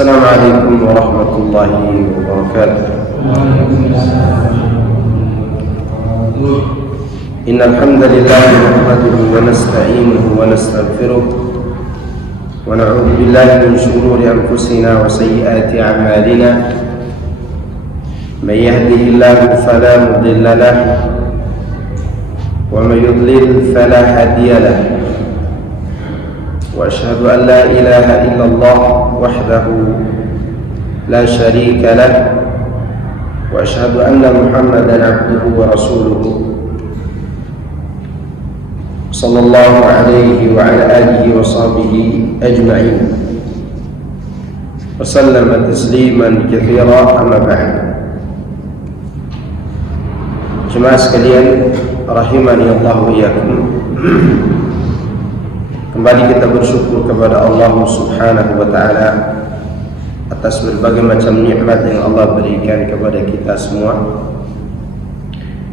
السلام عليكم ورحمة الله وبركاته. إن الحمد لله نحمده ونستعينه ونستغفره ونعوذ بالله من شرور أنفسنا وسيئات أعمالنا. من يهده الله فلا مضل له ومن يضلل فلا هادي له. وأشهد أن لا إله إلا الله وحده لا شريك له وأشهد أن محمدا عبده ورسوله صلى الله عليه وعلى آله وصحبه أجمعين وسلم تسليما كثيرا. أما بعد. Jemaah sekalian rahimani Allah wa iyyakum, kembali kita bersyukur kepada Allah Subhanahu wa ta'ala atas berbagai macam nikmat yang Allah berikan kepada kita semua.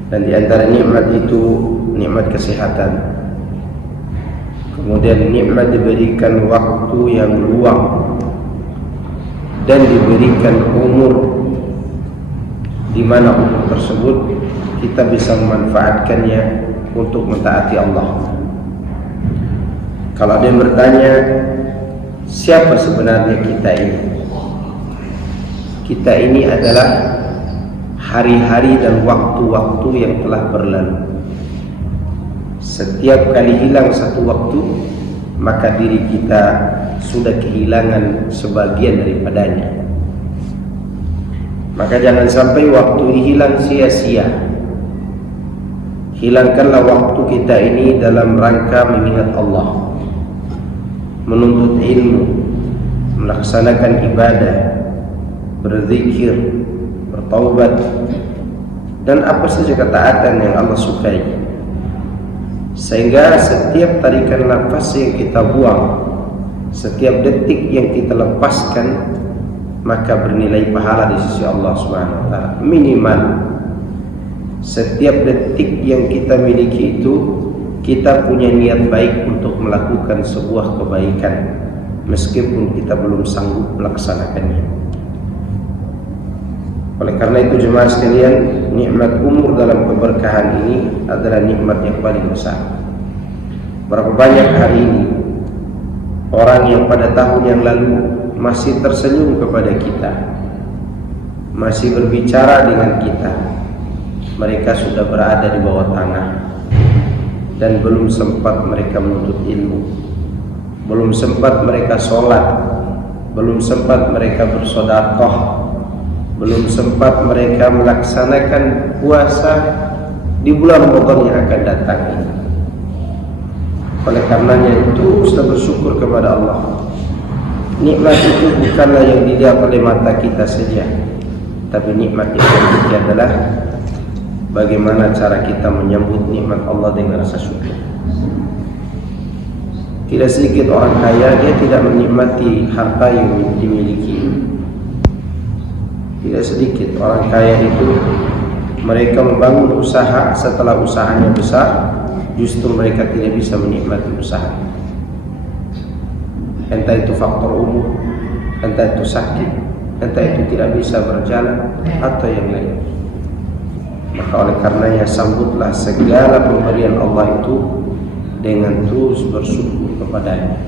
Dan di antara nikmat itu nikmat kesehatan, kemudian nikmat diberikan waktu yang luang dan diberikan umur di mana umur tersebut kita bisa memanfaatkannya untuk mentaati Allah. Kalau ada yang bertanya, siapa sebenarnya kita ini? Kita ini adalah hari-hari dan waktu-waktu yang telah berlalu. Setiap kali hilang satu waktu, maka diri kita sudah kehilangan sebagian daripadanya. Maka jangan sampai waktu ini hilang sia-sia. Hilangkanlah waktu kita ini dalam rangka mengingat Allah, menuntut ilmu, melaksanakan ibadah, berzikir, bertaubat, dan apa saja ketaatan yang Allah sukai. Sehingga setiap tarikan nafas yang kita buang, setiap detik yang kita lepaskan, maka bernilai pahala di sisi Allah Subhanahu wa ta'ala. Minimal setiap detik yang kita miliki itu kita punya niat baik untuk melakukan sebuah kebaikan, meskipun kita belum sanggup melaksanakannya. Oleh karena itu jemaah sekalian, nikmat umur dalam keberkahan ini adalah nikmat yang paling besar. Berapa banyak hari ini orang yang pada tahun yang lalu masih tersenyum kepada kita, masih berbicara dengan kita, mereka sudah berada di bawah tanah dan belum sempat mereka menuntut ilmu, belum sempat mereka sholat, belum sempat mereka bersedekah, belum sempat mereka melaksanakan puasa di bulan Ramadan yang akan datang ini. Oleh karenanya terus kita bersyukur kepada Allah. Nikmat itu bukanlah yang dilihat oleh mata kita saja, tapi nikmat yang hakiki adalah bagaimana cara kita menyambut nikmat Allah dengan rasa syukur. Tidak sedikit orang kaya dia tidak menikmati harta yang dimiliki. Tidak sedikit orang kaya itu mereka membangun usaha, setelah usahanya besar justru mereka tidak bisa menikmati usaha. Entah itu faktor umur, entah itu sakit, entah itu tidak bisa berjalan, atau yang lain. Maka oleh karenanya sambutlah segala pemberian Allah itu dengan terus bersyukur kepadanya.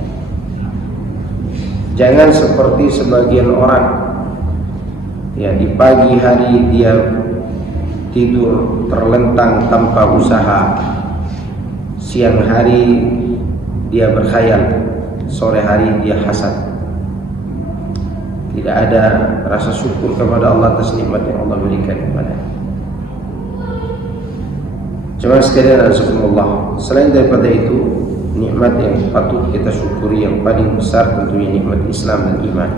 Jangan seperti sebagian orang, ya, di pagi hari dia tidur terlentang tanpa usaha, siang hari dia berkhayal, sore hari dia hasad. Tidak ada rasa syukur kepada Allah atas nikmat yang Allah berikan kepadanya. Jemaah sekalian rahimakumullah, selain daripada itu, nikmat yang patut kita syukuri yang paling besar tentunya nikmat Islam dan iman.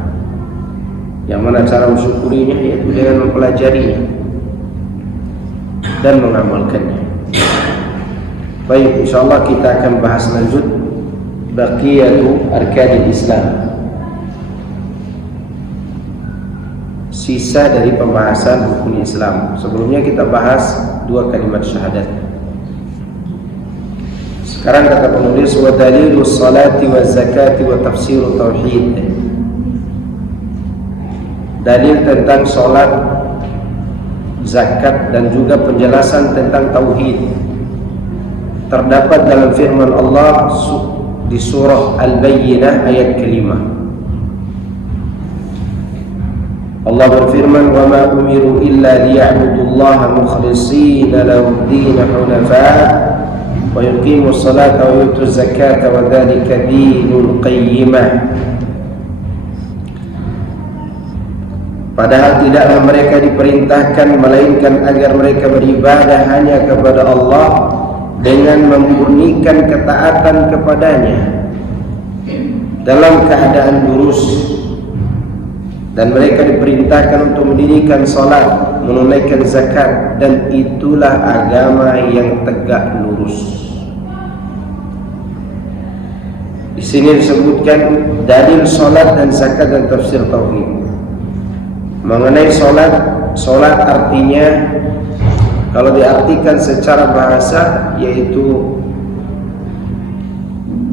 Yang mana cara mensyukurinya yaitu dengan mempelajarinya dan mengamalkannya. Baik, insyaallah kita akan bahas lanjut baqiyatu arkanil Islam, sisa dari pembahasan rukun Islam. Sebelumnya kita bahas 2 kalimat syahadat. Sekarang kata penulis, wa dalilus salati wa zakati wa tafsirut tauhid. dalil tentang sholat, zakat, dan juga penjelasan tentang tauhid terdapat dalam firman Allah di surah Al-Bayyinah ayat ke-5. Allah berfirman, "Wa ma umiru illa liya'budullaha mukhlishina lahu-d-din hunafa wa yuqimus salata wa yutuz zakata wa dzalika dinul qayyimah." Padahal tidaklah mereka diperintahkan melainkan agar mereka beribadah hanya kepada Allah dengan memurnikan ketaatan kepadanya dalam keadaan lurus, dan mereka diperintahkan untuk mendirikan salat, menunaikan zakat, dan itulah agama yang tegak lurus. Di sini disebutkan dalil salat dan zakat dan tafsir tauhid. Mengenai salat artinya kalau diartikan secara bahasa yaitu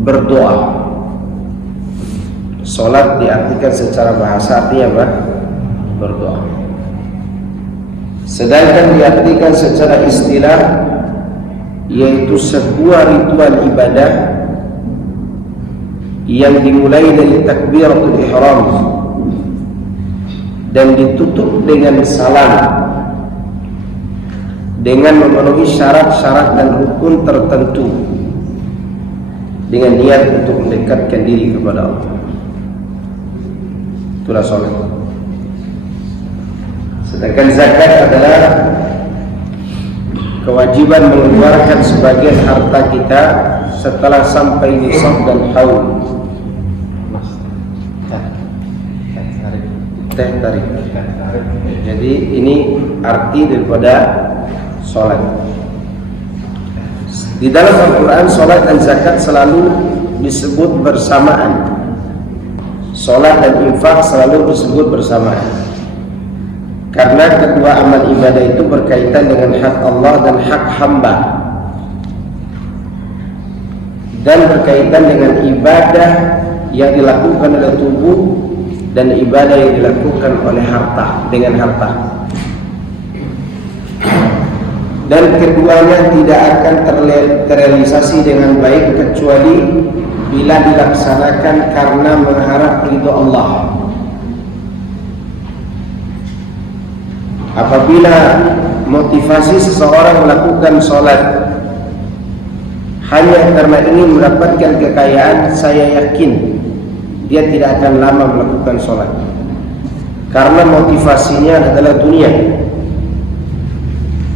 berdoa. Salat diartikan secara bahasa artinya apa? Berdoa. Sedangkan diartikan secara istilah yaitu sebuah ritual ibadah yang dimulai dari takbiratul ihram dan ditutup dengan salam, dengan memenuhi syarat-syarat dan rukun tertentu dengan niat untuk mendekatkan diri kepada Allah. Itulah salat. Sedangkan zakat adalah kewajiban mengeluarkan sebagian harta kita setelah sampai nisab dan haul. Tarik. Jadi ini arti daripada salat. Di dalam Al-Quran salat dan zakat selalu disebut bersamaan. Salat dan infak selalu disebut bersamaan, karena kedua amal ibadah itu berkaitan dengan hak Allah dan hak hamba, dan berkaitan dengan ibadah yang dilakukan oleh tubuh dan ibadah yang dilakukan oleh harta, dengan harta. Dan keduanya tidak akan terrealisasi dengan baik kecuali bila dilaksanakan karena mengharap ridho Allah. Apabila motivasi seseorang melakukan sholat hanya karena ingin mendapatkan kekayaan, saya yakin dia tidak akan lama melakukan sholat, karena motivasinya adalah dunia.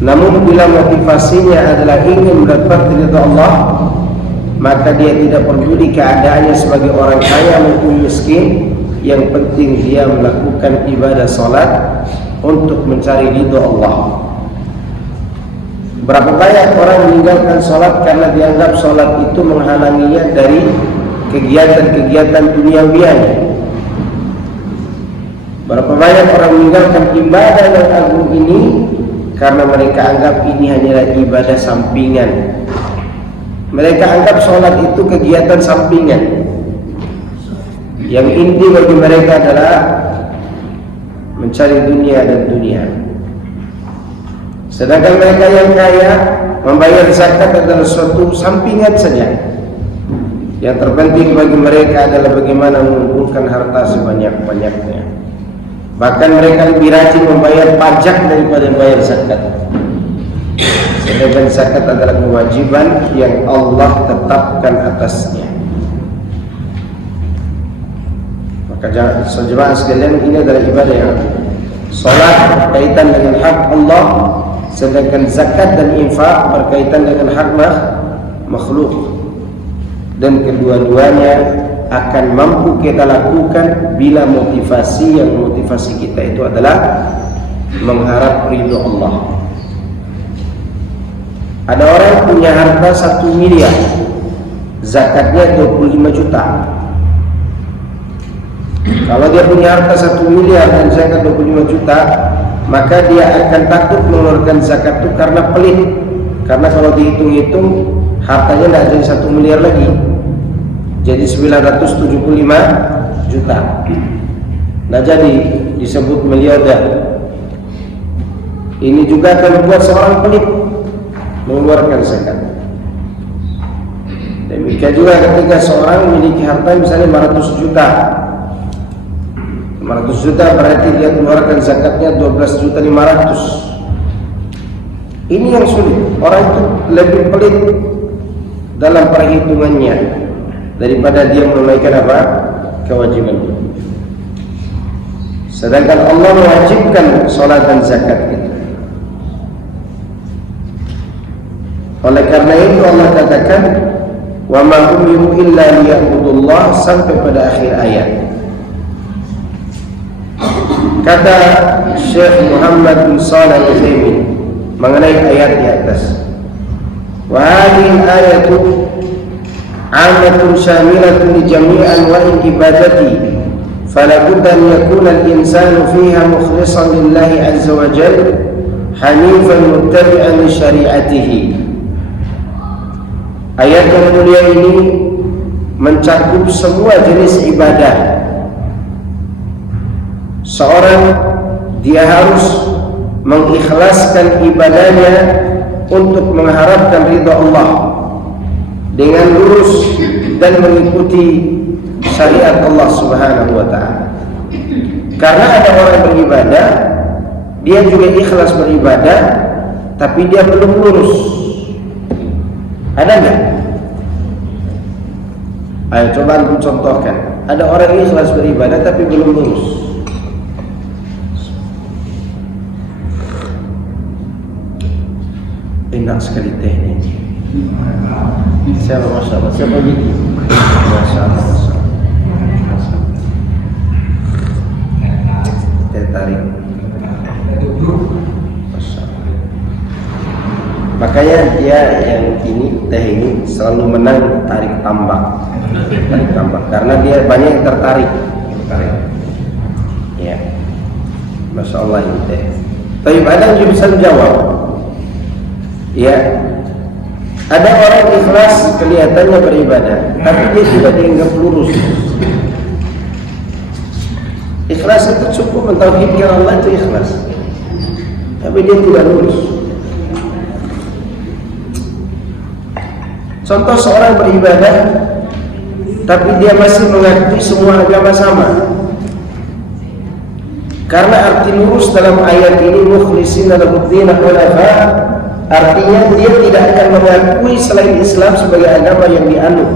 Namun bila motivasinya adalah ingin mendapat ridho Allah, maka dia tidak peduli keadaannya sebagai orang kaya maupun miskin. Yang penting dia melakukan ibadah salat untuk mencari ridho Allah. Berapa banyak orang meninggalkan salat karena dianggap salat itu menghalanginya dari kegiatan-kegiatan duniawianya. Berapa banyak orang meninggalkan ibadah yang agung ini karena mereka anggap ini hanyalah ibadah sampingan. Mereka anggap sholat itu kegiatan sampingan. Yang inti bagi mereka adalah mencari dunia dan dunia. Sedangkan mereka yang kaya membayar zakat adalah suatu sampingan saja. Yang terpenting bagi mereka adalah bagaimana mengumpulkan harta sebanyak-banyaknya. Bahkan mereka lebih rajin membayar pajak daripada membayar zakat. Sedangkan zakat adalah kewajiban yang Allah tetapkan atasnya. Maka jemaah sekalian, ini adalah ibadah yang salat berkaitan dengan hak Allah, sedangkan zakat dan infak berkaitan dengan hak makhluk. Dan kedua-duanya akan mampu kita lakukan bila motivasi kita itu adalah mengharap ridho Allah. Ada orang punya harta 1 miliar, zakatnya 25 juta. Kalau dia punya harta 1 miliar dan zakat 25 juta, maka dia akan takut mengeluarkan zakat itu karena pelit. Karena kalau dihitung-hitung hartanya tidak jadi 1 miliar lagi, jadi 975 juta. Nah, jadi disebut melioda. Ini juga akan membuat seorang pelit mengeluarkan zakat. Demikian juga ketika seorang memiliki harta misalnya 500 juta. 500 juta berarti dia mengeluarkan zakatnya 12.500.000. Ini yang sulit. Orang itu lebih pelit dalam perhitungannya daripada dia menunaikan apa? Kewajiban. Sedangkan Allah mewajibkan salat dan zakat itu. Oleh karena itu Allah katakan, wa ma umiru illa liya'budullah, sampai pada akhir ayat. Kata Syekh Muhammad bin Shalih Al-Utsaimin mengenai ayat di atas, wa hadhihi al-ayatu 'ammatun syamilatun li jami' anwa'i ibadati, fala budda an yakuna al-insanu fiha mukhlishan lillahi 'azza wa jalla, hanifan muttabi'an li syari'atihi. Ayat yang mulia ini mencakup semua jenis ibadah. Seorang dia harus mengikhlaskan ibadahnya untuk mengharapkan ridha Allah dengan lurus dan mengikuti syariat Allah Subhanahu wa ta'ala. Karena ada orang beribadah, dia juga ikhlas beribadah, tapi dia belum lurus. Ada enggak? Ayo coba antum contohkan. Ada orang yang ikhlas beribadah tapi belum lurus. Enak sekali tehnya. Siapa Masya Allah? Siapa gigi? Masya Allah, Masya Allah. Teh tarik. Masya Allah. Makanya dia yang ini, teh ini selalu menang tarik tambak. Tarik tambak. Karena dia banyak yang tertarik. Ya. Masya Allah ini teh. Tapi ada yang bisa menjawab. Ya, ada orang ikhlas kelihatannya beribadah, tapi dia tidak dianggap lurus. Ikhlas itu cukup mentauhidkan Allah, itu ikhlas, tapi dia tidak lurus. Contoh seorang beribadah, tapi dia masih mengakui semua agama sama. Karena arti lurus dalam ayat ini mukhlishina lahu-d-din hunafa, artinya dia tidak akan mengakui selain Islam sebagai agama yang dianut,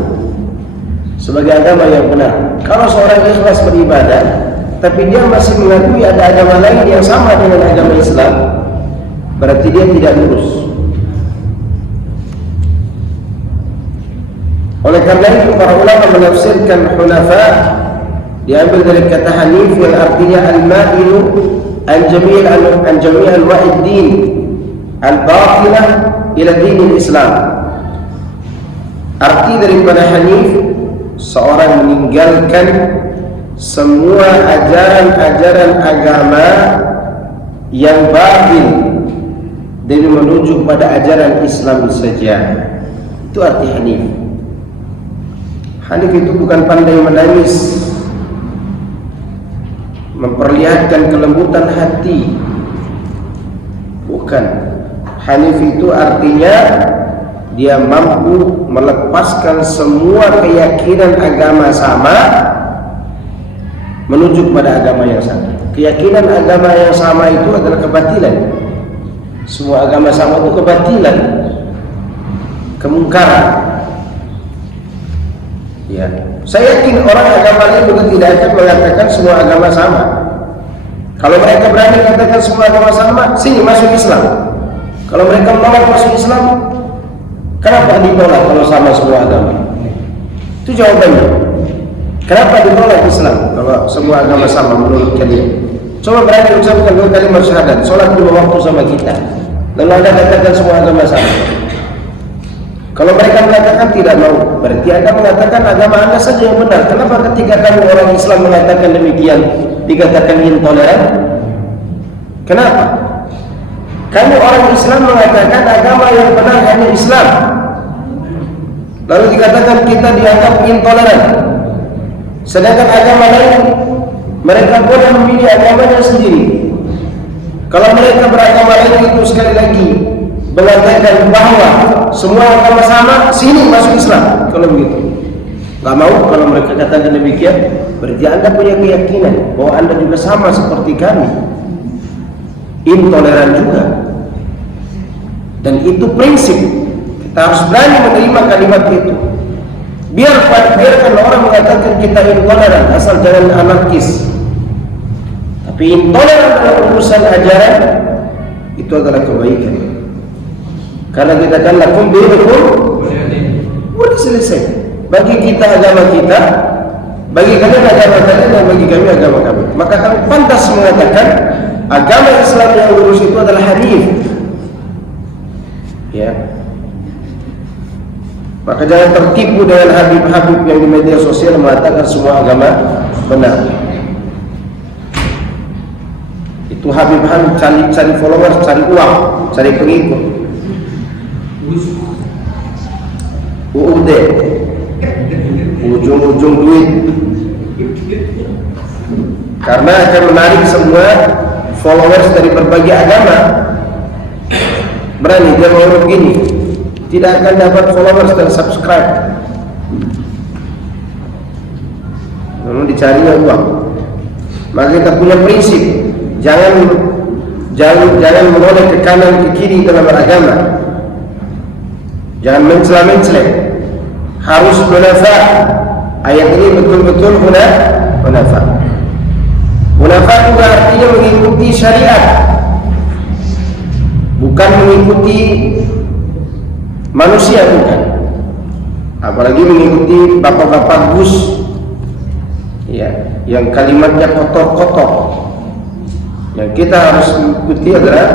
sebagai agama yang benar. Kalau seorang ikhlas beribadah, tapi dia masih mengakui ada agama lain yang sama dengan agama Islam, berarti dia tidak lurus. Oleh karena itu para ulama menafsirkan hunafa diambil dari kata hanif yang artinya al-ma'ilu an jami' anwa'id din al-batilah ila dinil Islam. Arti daripada hanif, seorang meninggalkan semua ajaran-ajaran agama yang batil demi menuju pada ajaran Islam saja. Itu arti hanif. Hanif itu bukan pandai menangis, memperlihatkan kelembutan hati, bukan. Hanif itu artinya dia mampu melepaskan semua keyakinan agama sama menuju pada agama yang sama. Keyakinan agama yang sama itu adalah kebatilan. Semua agama sama itu kebatilan, kemungkaran. Ya, saya yakin orang agama lain juga tidak akan mengatakan semua agama sama. Kalau mereka berani mengatakan semua agama sama, sini masuk Islam. Kalau mereka menolak masuk Islam, kenapa ditolak kalau sama semua agama? Itu jawabannya. Kenapa ditolak Islam kalau semua agama sama menurut kalian? Coba berani ucapkan 2 kalimat syahadat, sholat 5 waktu sama kita, lalu Anda katakan semua agama sama. Kalau mereka mengatakan tidak mau, berarti Anda mengatakan agama Anda saja yang benar. Kenapa ketika kamu orang Islam mengatakan demikian dikatakan intoleran? Kenapa? Kamu orang Islam mengatakan agama yang benar hanya Islam, lalu dikatakan kita dianggap intoleran. Sedangkan agama lain Mereka boleh memilih agamanya sendiri. Kalau mereka beragama lain itu sekali lagi mengatakan bahwa semua agama sama, sini masuk Islam. Kalau begitu, nggak mau. Kalau mereka katakan demikian, berarti Anda punya keyakinan bahwa Anda juga sama seperti kami, intoleran juga. Dan itu prinsip. Kita harus berani menerima kalimat itu. Biarkan orang mengatakan kita intoleran, asal jangan anarkis. Tapi intoleran dalam urusan ajaran itu adalah kebaikan. Karena kita kan lakum dinukum, udah selesai. Bagi kita agama kita, bagi kalian agama kalian, dan bagi kami agama kami. Maka kami pantas mengatakan agama Islam yang lurus itu adalah hanif. Ya. Maka jangan tertipu dengan habib-habib yang di media sosial mengatakan semua agama benar. Itu habib-habib cari followers, cari uang, cari pengikut. UUD, ujung-ujung duit. Karena akan menarik semua followers dari berbagai agama. Berani dia mau begini, tidak akan dapat followers dan subscribe. Namun dicarinya uang. Maka kita punya prinsip, jangan menoleh ke kanan ke kiri dalam beragama. Jangan mencela-mencela. Harus hunafa. Ayat ini betul-betul hunafa. Hunafa juga artinya mengikuti syariat, bukan mengikuti manusia, bukan. Apalagi mengikuti bapak-bapak Gus, ya, yang kalimatnya kotor-kotor. Yang kita harus mengikuti adalah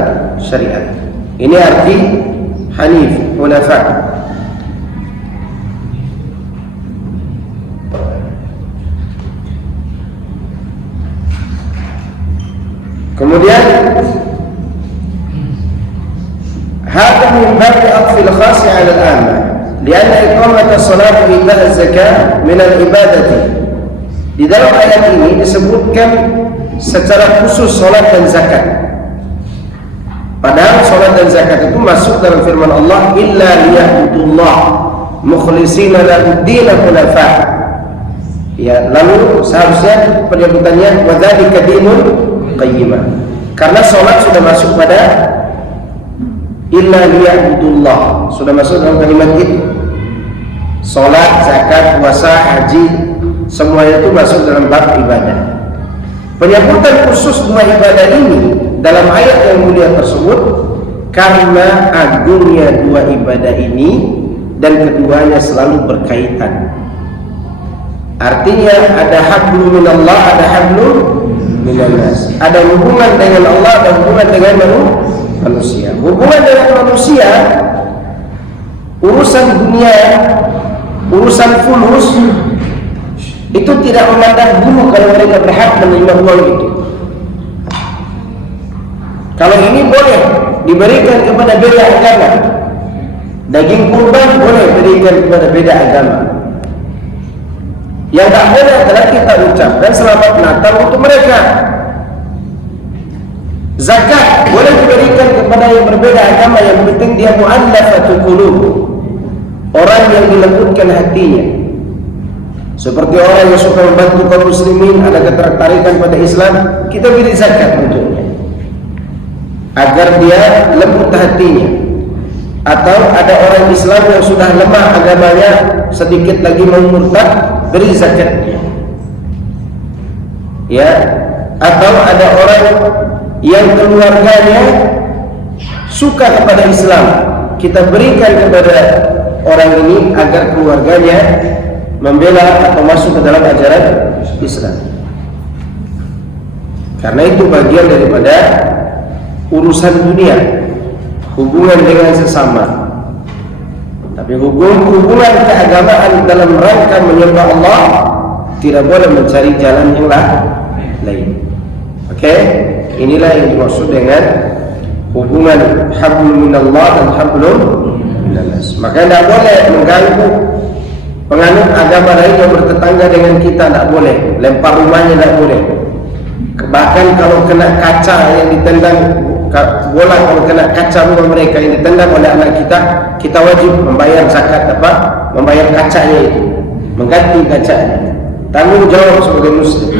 syariat. Ini arti hanif, hunafa. Kemudian هذا من باب عطف الخاص على العام لأن إقامة الصلاة وإيتاء الزكاة من العبادة. Di dalam ayat ini disebutkan secara khusus salat dan zakat. Padahal salat dan zakat itu masuk dalam firman Allah, illa liya'budullah mukhlishina lahu-d-din hunafa. Ya, lalu seharusnya penyebutannya wa dzalika dinul qayyimah. Karena salat sudah masuk pada illa liya'budullah, sudah masuk dalam kalimat itu. Salat, zakat, puasa, haji, semuanya itu masuk dalam bab ibadah. Penyebutan khusus dua ibadah ini dalam ayat yang mulia tersebut karena agungnya dua ibadah ini dan keduanya selalu berkaitan. Artinya ada hablum minallah, ada hablum minannas. Ada hubungan dengan Allah, ada hubungan dengan manusia. Hubungan dengan manusia, urusan dunia, urusan fulus, itu tidak memandang bulu kalau mereka berhak menerima uang itu. Kalau ini boleh diberikan kepada beda agama, daging kurban boleh diberikan kepada beda agama. Yang tak boleh adalah kita ucapkan selamat Natal untuk mereka. Zakat boleh diberikan kepada yang berbeda agama, yang penting dia mu'allafatul qulub, orang yang dilembutkan hatinya. Seperti orang yang suka membantu kaum muslimin, ada ketertarikan pada Islam, kita beri zakat untuknya agar dia lembut hatinya. Atau ada orang Islam yang sudah lemah agamanya, sedikit lagi mau murtad, beri zakatnya. Ya, atau ada orang yang keluarganya suka kepada Islam, kita berikan kepada orang ini agar keluarganya membela atau masuk ke dalam ajaran Islam. Karena itu bagian daripada urusan dunia, hubungan dengan sesama. Tapi hubungan keagamaan dalam rangka menyembah Allah tidak boleh mencari jalan yang lain. Oke? Inilah yang dimaksud dengan hubungan hablum minallah dan hablum minannas. Maka tidak boleh mengganggu penganut agama lain yang bertetangga dengan kita, tidak boleh. Lempar rumahnya tidak boleh. Bahkan kalau kena kaca yang ditendang, bola kalau kena kaca rumah mereka yang ditendang oleh anak kita, kita wajib membayar zakat apa? Membayar kacanya itu, mengganti kacanya. Tanggung jawab sebagai muslim.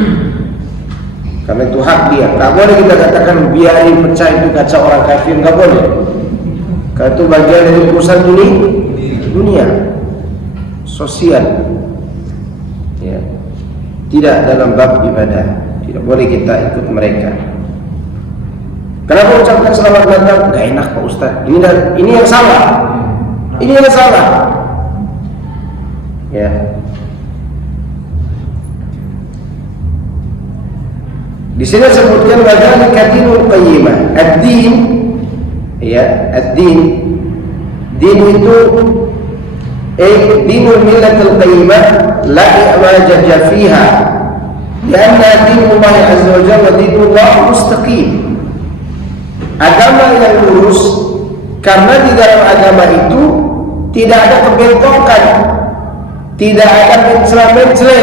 Karena itu hak dia. Tak boleh kita katakan biarin pecah itu kaca orang kafir, nggak boleh. Karena itu bagian dari urusan dunia sosial. Ya. Tidak dalam bab ibadah. Tidak boleh kita ikut mereka. Kenapa ucapkan selamat datang? Gak enak Pak Ustaz. Ini yang salah. Ini yang salah. Ya. Di sini disebutkan wadzalika dinul qayyimah. Ad-din, ya, ad-din. Din itu dinul millatil qayyimah la i'waja fiha. Karena dinullah azza wa jalla dinullah mustaqim. Agama yang lurus, karena di dalam agama itu tidak ada kebengkokan, tidak ada mencela-mencela.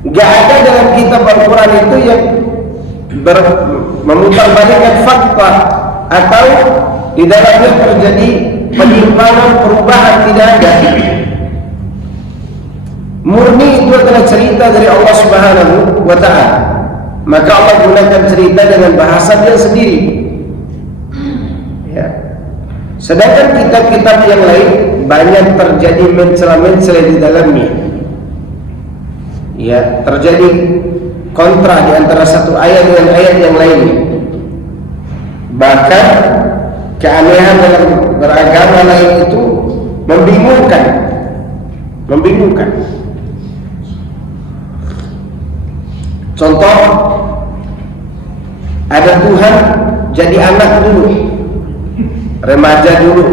Gak ada dalam kitab Al-Quran itu yang memutarbalikkan fakta atau di dalamnya terjadi penyimpangan, perubahan, tidak ada. Murni itu adalah cerita dari Allah Subhanahu wa ta'ala. Maka Allah gunakan cerita dengan bahasa dia sendiri. Ya. Sedangkan kitab-kitab yang lain banyak terjadi mencela-mencela di dalamnya. Ya, terjadi kontra di antara satu ayat dengan ayat yang lainnya. Bahkan keanehan dalam beragama lain itu membingungkan. Contoh, ada Tuhan jadi anak dulu, remaja dulu.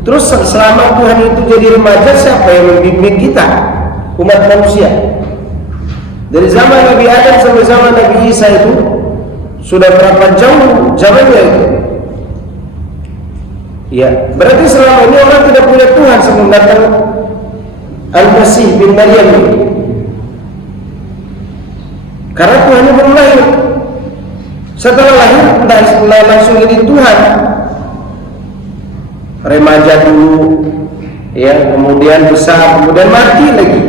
Terus selama Tuhan itu jadi remaja, siapa yang membimbing kita, umat manusia? Dari zaman Nabi Adam sampai zaman Nabi Isa itu sudah berapa jauh zamannya itu? Ya, berarti selama ini orang tidak punya Tuhan sebelum datang Al-Masih bin Maryam ini. Karena Tuhan belum lahir. Setelah lahir tidak langsung jadi Tuhan. Remaja dulu, ya, kemudian besar, kemudian mati lagi.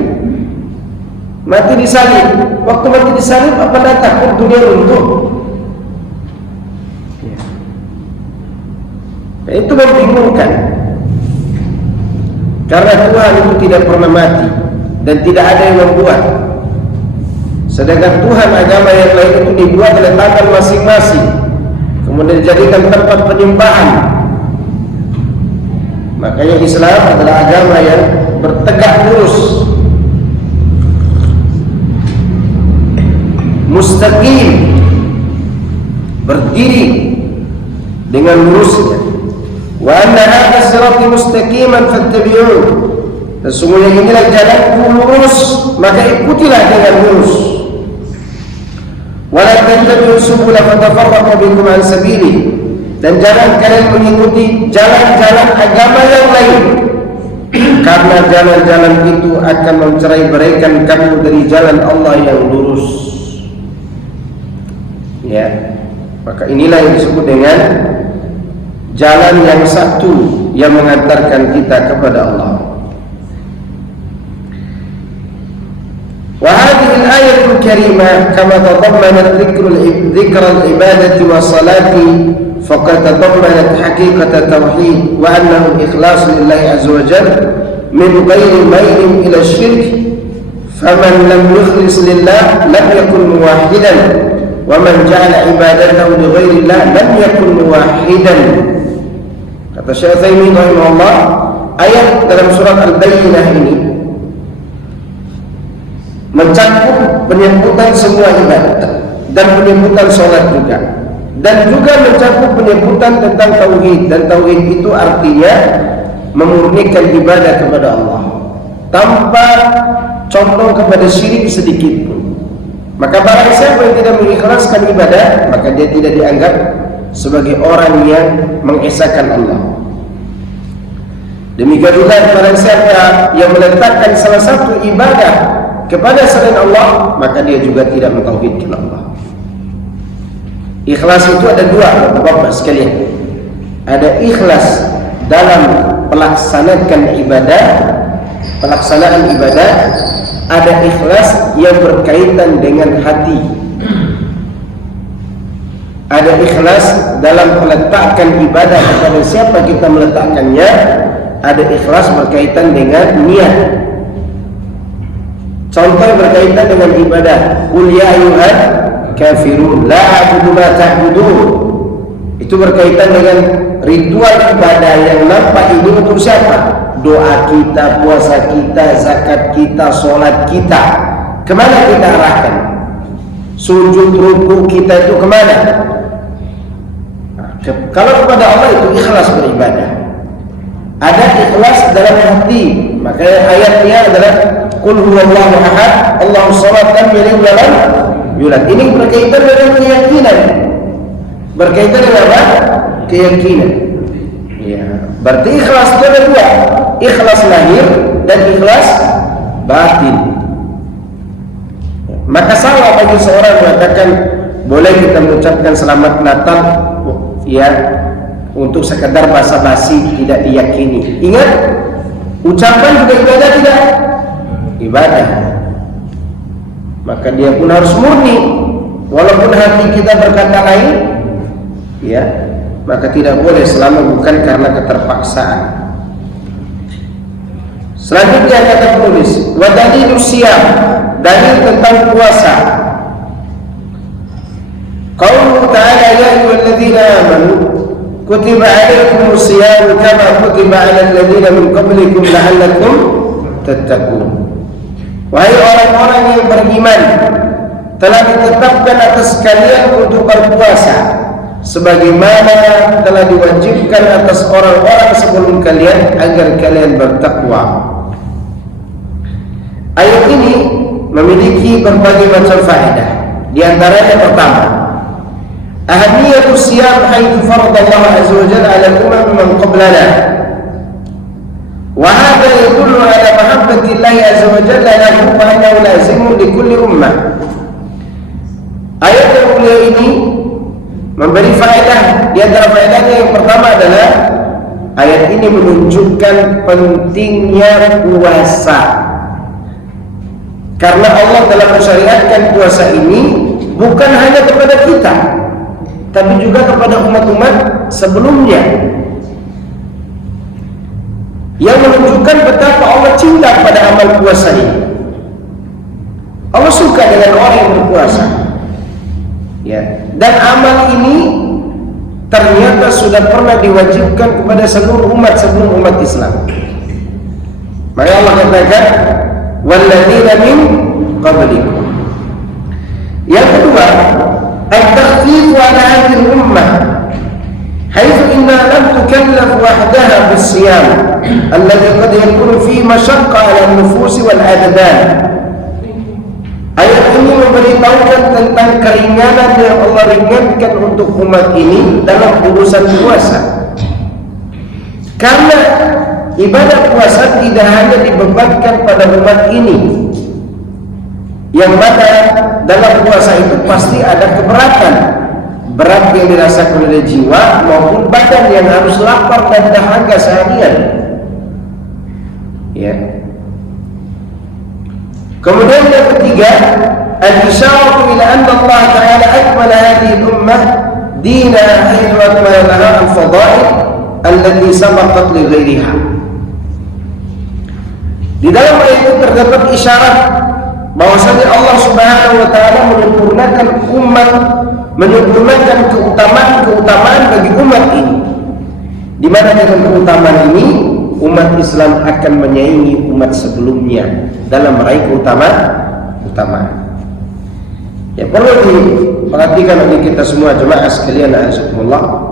Mati disalib. Waktu mati disalib apa datang? Dunia runtuh. Ya. Itu membingungkan. Karena Tuhan itu tidak pernah mati dan tidak ada yang membuat. Sedangkan Tuhan agama yang lain itu dibuat oleh tangan masing-masing, kemudian dijadikan tempat penyembahan. Makanya Islam adalah agama yang bertegak lurus, mustaqim, berdiri dengan lurusnya. Wa anna hadha sirati mustaqiman fattabi'uhu. Sesungguhnya inilah jalanku lurus, maka ikutilah dengan lurus. Wa la tattabi'u subula fatafarraqu bikum an sabili. Dan jangan kalian mengikuti jalan-jalan agama yang lain, karena jalan-jalan itu akan mencerai-beraikan kamu dari jalan Allah yang lurus. Ya, maka inilah yang disebut dengan jalan yang satu yang mengantarkan kita kepada Allah. Wa hadhihi al-ayatul karimah kama tadammanat dhikra al-ibadati wa salati faqad tadammanat haqiqat at-tauhid wa annahu ikhlas lillahi azza wa jalla min ghairi mailin ila asy-syirk faman lam yukhlis lillah lam yakun muwahhidan wa man ja'ala ibadatahu li ghairi Allah lam yakun muwahhidan. Kata Syekh Utsaimin rahimahullah, ayat dalam surat Al-Bayyinah ini mencakup penyebutan semua ibadat dan penyebutan sholat juga, dan juga mencakup penyebutan tentang tauhid. Dan tauhid itu artinya memurnikan ibadah kepada Allah tanpa condong kepada syirik sedikit pun. Maka barang siapa yang tidak mengikhlaskan ibadah, maka dia tidak dianggap sebagai orang yang mengesahkan Allah. Demikian juga barang siapa yang meletakkan salah satu ibadah kepada selain Allah, maka dia juga tidak mentauhidkan Allah. Ikhlas itu ada dua, Bapak sekalian. Ada ikhlas dalam pelaksanaan ibadah, ada ikhlas yang berkaitan dengan hati. Ada ikhlas dalam meletakkan ibadah kepada siapa kita meletakkannya. Ada ikhlas berkaitan dengan niat. Contoh berkaitan dengan ibadah, qul ya ayyuhal kafirun la a'budu ma ta'budun. Itu berkaitan dengan ritual ibadah yang nampak ini untuk siapa? Doa kita, puasa kita, zakat kita, sholat kita. Kemana kita arahkan? Sujud, ruku kita itu kemana? Kalau kepada Allah itu ikhlas beribadah. Ada ikhlas dalam hati. Makanya ayatnya adalah qul huwallahu ahad, Allahus samad, lam yalid wa lam yulad. Ini berkaitan dengan keyakinan. Berkaitan dengan apa? Keyakinan. Ya, berarti ikhlas itu ada dua, ikhlas lahir dan ikhlas batin. Maka salah bagi seorang mengatakan boleh kita mengucapkan selamat Natal ya untuk sekadar basa-basi, tidak diyakini. Ingat, ucapan juga ibadah tidak? Ibadah. Maka dia pun harus murni, walaupun hati kita berkata lain, ya, maka tidak boleh selama bukan karena keterpaksaan. Selanjutnya kata penulis, wa dalilus siyam, dalil tentang puasa. Qauluhu ta'ala ya ayyuhalladzina amanu kutiba 'alaikumus siyam kama kutiba 'alal ladzina min qablikum la'allakum tattaqun. Wahai orang-orang yang beriman, telah ditetapkan atas kalian untuk berpuasa sebagaimana telah diwajibkan atas orang-orang sebelum kalian agar kalian bertakwa. Ayat ini memiliki berbagai macam faedah. Di antaranya pertama, ahamiyatus siyam haitsu faradallahu azza wa jalla 'ala al-umam man qablana. Wa hadha yadullu 'ala mahabbati Allah azza wa jalla lahu wa annahu lazimun li kulli ummah. Ayat yang mulia ini memberi faedah. Di antara faedahnya yang pertama adalah ayat ini menunjukkan pentingnya puasa. Karena Allah telah mensyariatkan puasa ini bukan hanya kepada kita, tapi juga kepada umat-umat sebelumnya, yang menunjukkan betapa Allah cinta pada amal puasa ini. Allah suka dengan orang yang berpuasa, ya. Dan amal ini ternyata sudah pernah diwajibkan kepada seluruh umat sebelum umat Islam. Maka Allah katakan walladzina min qablikum. Yang kedua, at-takhfif 'ala hadhihi al-ummah haitsu inna lam tukallaf wahdaha bis-siyam alladhi qad yakunu fi mashaqqa 'ala an-nufus wal abdan. Ayat ini memberitahukan tentang keringanan yang Allah ringankan untuk umat ini dalam urusan puasa. Karena ibadah puasa tidak hanya dibebankan pada umat ini, yang mana dalam puasa itu pasti ada keberatan, berat yang dirasakan oleh jiwa maupun badan yang harus lapar dan dahaga seharian, ya. Kemudian yang ketiga, al-isyaratu ila anna Allah ta'ala akmala hadhihi al-ummah dina haitsu akmala laha al-fada'il allati sabaqat li ghairiha. Di dalam ayat itu terdapat isyarat bahwasanya Allah Subhanahu wa taala menyempurnakan umat, menyempurnakan keutamaan bagi umat ini. Di mana dengan keutamaan ini umat Islam akan menyaingi umat sebelumnya dalam meraih keutamaan. Ya, perlu diperhatikan oleh kita semua jemaah sekalian, azakumullah.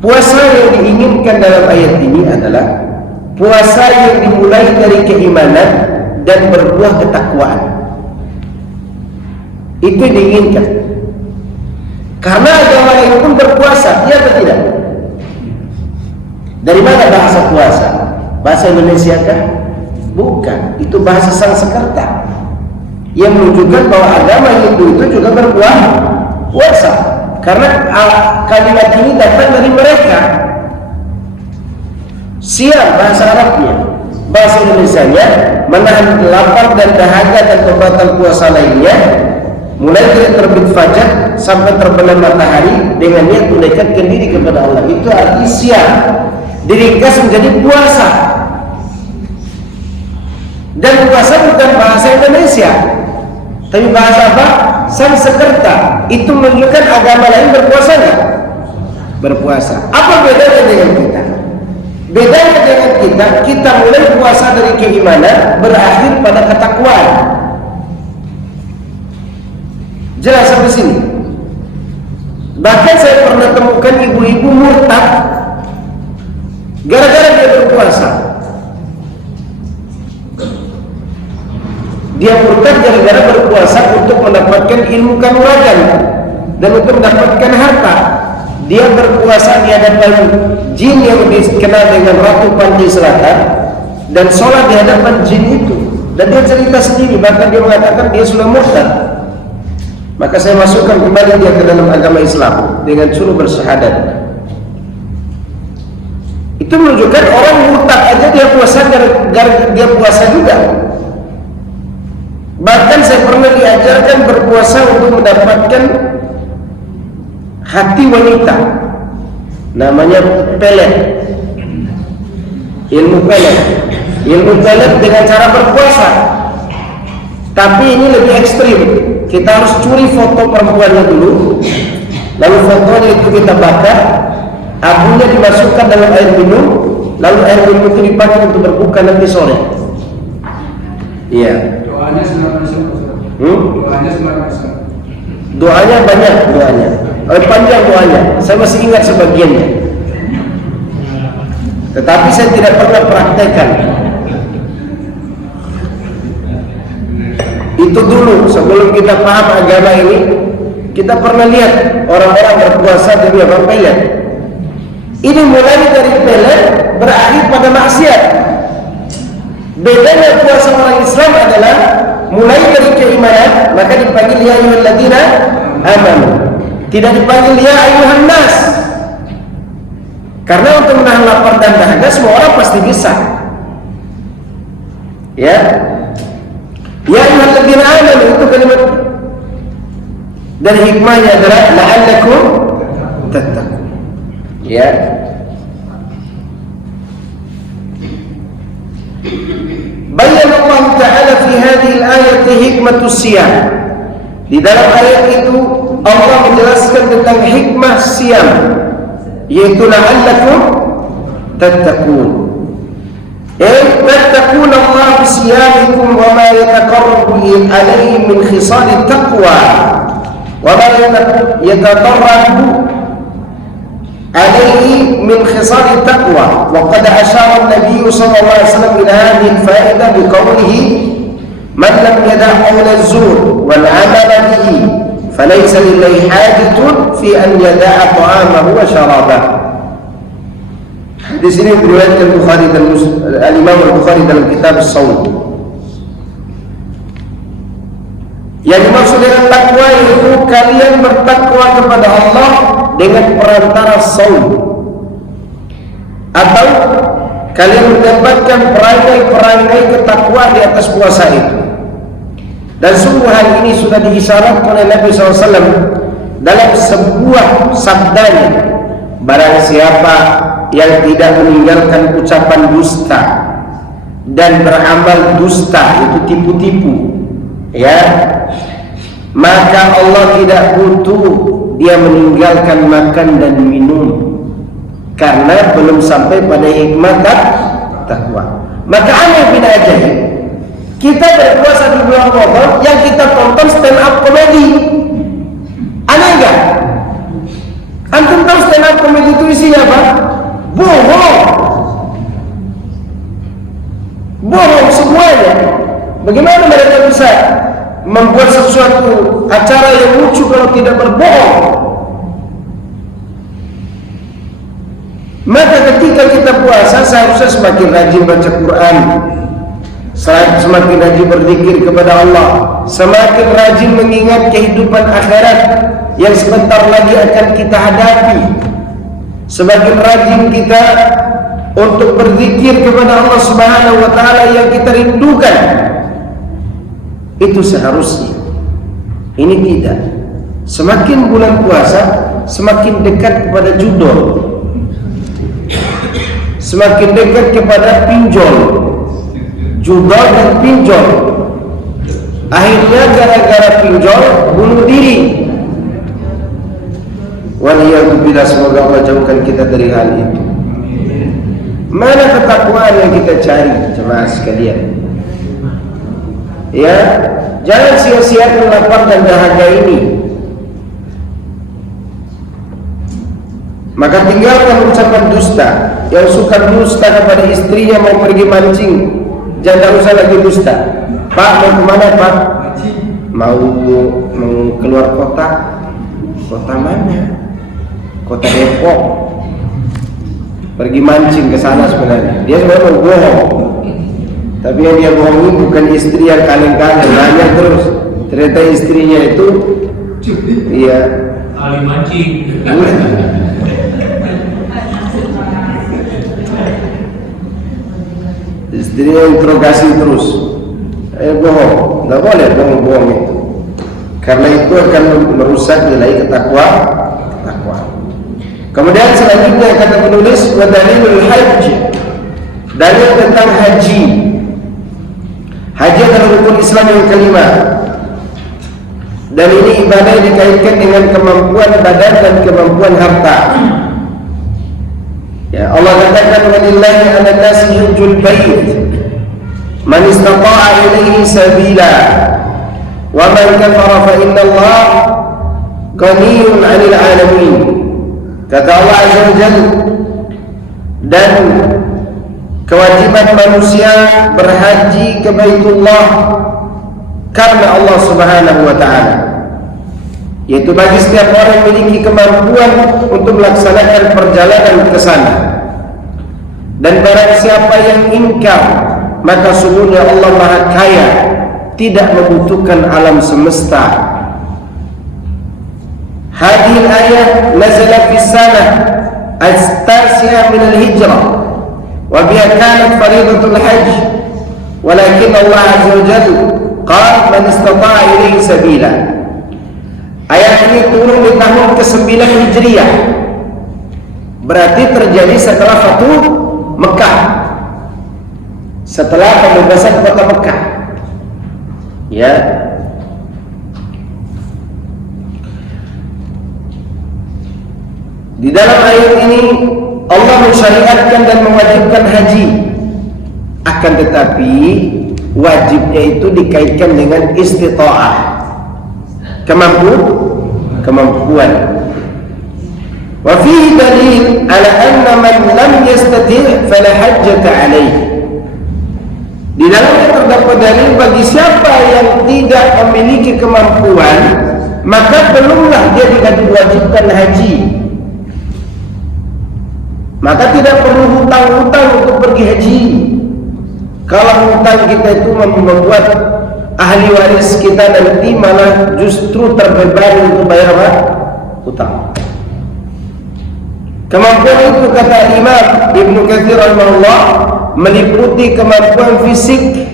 Puasa yang diinginkan dalam ayat ini adalah puasa yang dimulai dari keimanan dan berbuah ketakwaan. Itu diinginkan. Karena agama lain pun berpuasa, ya atau tidak? Dari mana bahasa puasa? Bahasa Indonesia kah? Bukan, itu bahasa Sanskerta yang menunjukkan bahwa agama Hindu itu juga berbuah puasa. Karena kalimat ini datang dari mereka. Siam bahasa Arabnya, bahasa Indonesianya menahan lapar dan dahaga dan pembatal puasa lainnya, mulai dari terbit fajar sampai terbenam matahari dengan niat mendekatkan diri kepada Allah. Itu arti siam, diringkas menjadi puasa. Dan puasa bukan bahasa Indonesia, tapi bahasa apa? Sanskerta. Itu menunjukkan agama lain berpuasa nggak? Berpuasa. Apa bedanya dengan kita? Bedanya dengan kita mulai puasa dari keimanan, berakhir pada ketakwaan. Jelas sampai sini. Bahkan saya pernah temukan ibu-ibu murtad gara-gara dia berpuasa. Dia murtad gara-gara berpuasa untuk mendapatkan ilmu kanuragan dan untuk mendapatkan harta. Dia berpuasa di hadapan jin yang dikenal dengan Ratu Pantai Selatan dan sholat di hadapan jin itu. Dan dia cerita sendiri, bahkan dia mengatakan dia sudah murtad. Maka saya masukkan kembali dia ke dalam agama Islam dengan suruh bersyahadat. Itu menunjukkan orang murtad aja dia puasa gara-gara dia puasa juga. Bahkan saya pernah diajarkan berpuasa untuk mendapatkan hati wanita, namanya pelet, ilmu pelet dengan cara berpuasa. Tapi ini lebih ekstrim. Kita harus curi foto perempuannya dulu, lalu fotonya itu kita bakar, abunya dimasukkan dalam air minum, lalu air minum itu dipakai untuk berbuka nanti sore. Iya. Doanya semakin besar. Doanya banyak, panjang doanya. Saya masih ingat sebagiannya. Tetapi saya tidak pernah praktekkan. Itu dulu sebelum kita paham agama ini, kita pernah lihat orang-orang berpuasa demi apa? Pelet. Ini mulai dari pelet berakhir pada maksiat. Bedanya puasa orang Islam adalah mulai dari keimanan, maka dipanggil ya ayyuhalladzina amanu. Tidak dipanggil ya ayyuhan nas. Karena untuk menahan lapar dan dahaga semua orang pasti bisa. Ya. Ya ayyuhalladzina amanu itu kalimat, dan hikmahnya adalah la'allakum tattaqun. Ya. Bayan Allah Ta'ala fi hadhihi al-ayati hikmatus siyam. Di dalam ayat itu Allah menjelaskan tentang hikmah siyam, yaitu la'allakum tattaqun. Tattaqun Allah bi siyamikum wa ma yataqarrabu ilayhi min khisal at-taqwa wa ma yatatarrabu عليه من خصال التقوى. وقد أشار النبي صلى الله عليه وسلم إلى هذه الفائدة بقوله من لم يدع قول الزور والعمل به فليس لله حاجة في أن يدع طعامه وشرابه. Hadis ini diriwayatkan Bukhari dan Al-Imam Al-Bukhari dalam kitab As-Shaum. Yang dimaksud dengan takwa itu kalian bertakwa kepada Allah dengan perantara saum, atau kalian mendapatkan perangai-perangai ketakwaan di atas puasa itu. Dan sungguh hal ini sudah diisyaratkan oleh Nabi SAW dalam sebuah sabdanya, barang siapa yang tidak meninggalkan ucapan dusta dan beramal dusta, itu tipu-tipu, ya, maka Allah tidak butuh dia meninggalkan makan dan minum, karena belum sampai pada hikmah takwa. Maka aneh bin ajaib, kita berpuasa di bulan Ramadan yang kita tonton stand up komedi. Aneh enggak? Antum tahu stand up komedi itu isinya apa? Bohong semuanya. Bagaimana mereka bisa membuat sesuatu acara yang lucu kalau tidak berbohong? Maka ketika kita puasa seharusnya semakin rajin baca Quran, semakin rajin berzikir kepada Allah, semakin rajin mengingat kehidupan akhirat yang sebentar lagi akan kita hadapi, semakin rajin kita untuk berzikir kepada Allah Subhanahu wa taala yang kita rindukan. Itu seharusnya. Ini tidak. Semakin bulan puasa, semakin dekat kepada judol, semakin dekat kepada pinjol, judol dan pinjol. Akhirnya gara-gara pinjol bunuh diri. Waliyahulillah, semoga Allah jauhkan kita dari hal itu. Mana ketakwaan yang kita cari, jemaah sekalian? Ya, jangan sia-siakan lapar dan dahaga ini. Maka tinggalkan ucapan dusta. Yang suka dusta kepada istrinya mau pergi mancing, jangan usah lagi dusta. Pak, mau kemana Pak? Mau keluar kota. Kota mana? Kota Depok. Pergi mancing ke sana sebenarnya. Dia sebenarnya mau bohong. Tapi yang dia bohongi bukan istri yang kaleng-kaleng, nanya terus. Ternyata istrinya itu iya ahli mancing. Istrinya interogasi terus. Bohong, nggak boleh bohong-bohong itu. Karena itu akan merusak nilai ketakwaan. Kemudian selanjutnya kata penulis, wa dalilul hajj, dalil tentang haji. Haji adalah rukun Islam yang kelima, dan ini ibadah yang dikaitkan dengan kemampuan badan dan kemampuan harta. Ya, Allah katakan, walillahi 'alan nasi hajjul bait man istata'a ilaihi sabila wa man kafara fa innallaha ghaniyyun 'anil 'alamin. Kata Allah Azza wa Jalla, dan kewajiban manusia berhaji ke Baitullah karena Allah Subhanahu wa taala, yaitu bagi setiap orang yang memiliki kemampuan untuk melaksanakan perjalanan ke sana. Dan barang siapa yang ingkar, maka sungguhnya Allah Maha Kaya, tidak membutuhkan alam semesta. Hadhihi al-ayah nazalat fi sanah as-tasi'ah min al-hijrah wa biha kanat fariidatul hajj, walakin Allah Azza wa Jalla qala man istata'a ilaihi sabila. Ayat ini turun di tahun ke-9 Hijriah, berarti terjadi setelah Fatuh Mekah, setelah pembebasan kota Mekah. Ya, di dalam ayat ini Allah mensyariatkan dan mewajibkan haji. Akan tetapi wajibnya itu dikaitkan dengan istita'ah, kemampuan. Wa fihi dalil ala anna man lam yastati' fala hajjata alaihi. Di dalamnya terdapat dalil bagi siapa yang tidak memiliki kemampuan, maka belumlah dia diwajibkan haji. Maka tidak perlu hutang-hutang untuk pergi haji. Kalau hutang kita itu membuat ahli waris kita nanti malah justru terbebani untuk bayar apa? Hutang. Kemampuan itu, kata Imam Ibnu Katsir rahimahullah, meliputi kemampuan fisik,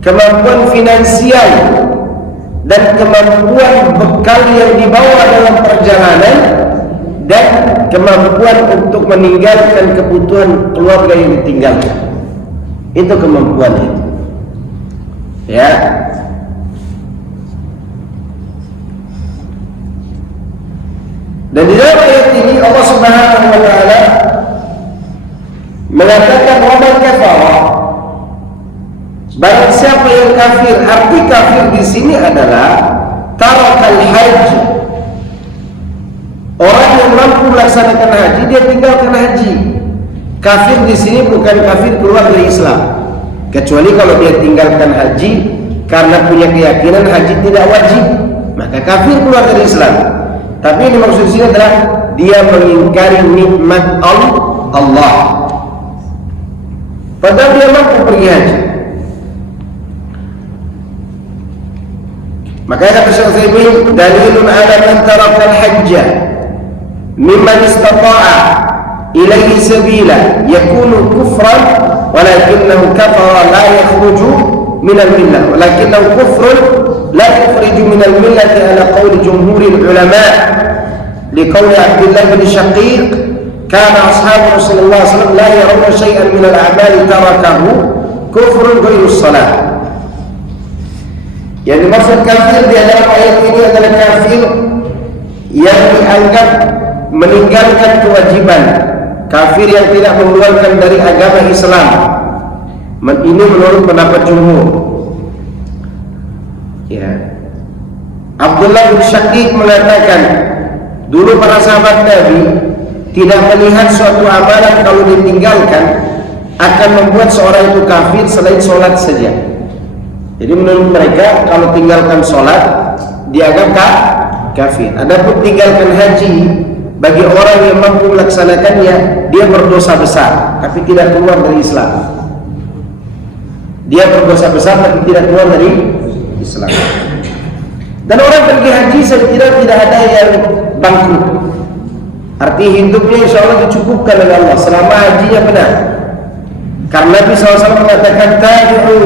kemampuan finansial, dan kemampuan bekal yang dibawa dalam perjalanan, dan kemampuan untuk meninggalkan kebutuhan keluarga yang ditinggalkan. Itu kemampuan itu. Ya. Dan di dalam ayat ini Allah Subhanahu wa taala mengatakan waman kafara, barang siapa yang kafir. Arti kafir di sini adalah tarakal haji. Orang yang mampu melaksanakan haji, dia tinggalkan haji. Kafir di sini bukan kafir keluar dari Islam, kecuali kalau dia tinggalkan haji karena punya keyakinan haji tidak wajib, maka kafir keluar dari Islam. Tapi yang dimaksud di sini adalah dia mengingkari nikmat Allah. Padahal dia mampu pergi haji. Makanya kata Syekh Utsaimin, dalilun ala man taraka al-hajja mimman istata'a ilaihi sabila yakunu kufran walakinahu kafara la yakhruju min al-millah walakinahu kufrun la yukhriju min al-millah ala qawli jumhuril ulama liqawli Abdullah bin Shaqiq kana ashabu Rasulullah sallallahu alaihi wasallam la yarawna shay'an min al-a'mali tarakahu kufrun ghairu salat. Yang dimaksud kafir di dalam ayat ini adalah kafir yang dianggap meninggalkan kewajiban, kafir yang tidak mengeluarkan dari agama Islam. Ini menurut pendapat jumhur. Ya. Abdullah bin Shaqiq mengatakan, dulu para sahabat Nabi tidak melihat suatu amalan kalau ditinggalkan akan membuat seorang itu kafir selain sholat saja. Jadi menurut mereka kalau tinggalkan sholat dianggap kafir. Adapun tinggalkan haji bagi orang yang mampu melaksanakannya dia berdosa besar tapi tidak keluar dari Islam. Dia berdosa besar tapi tidak keluar dari Islam. Dan orang pergi haji saya kira tidak ada yang bangkrut. Arti hidupnya insya Allah dicukupkan oleh Allah selama hajinya benar. Karena Nabi SAW mengatakan tabi'u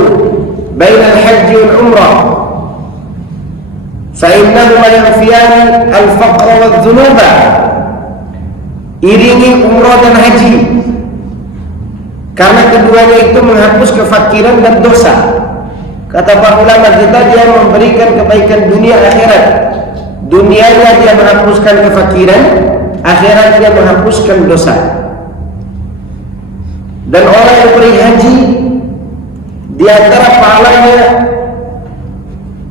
bainal haji wal umrah fa innahuma yanfiyani al-faqr wal dhunuba. Iringi umrah dan haji karena keduanya itu menghapus kefakiran dan dosa. Kata para ulama kita, dia memberikan kebaikan dunia akhirat. Dunianya dia menghapuskan kefakiran, akhirat dia menghapuskan dosa. Dan orang yang pergi haji di antara pahalanya,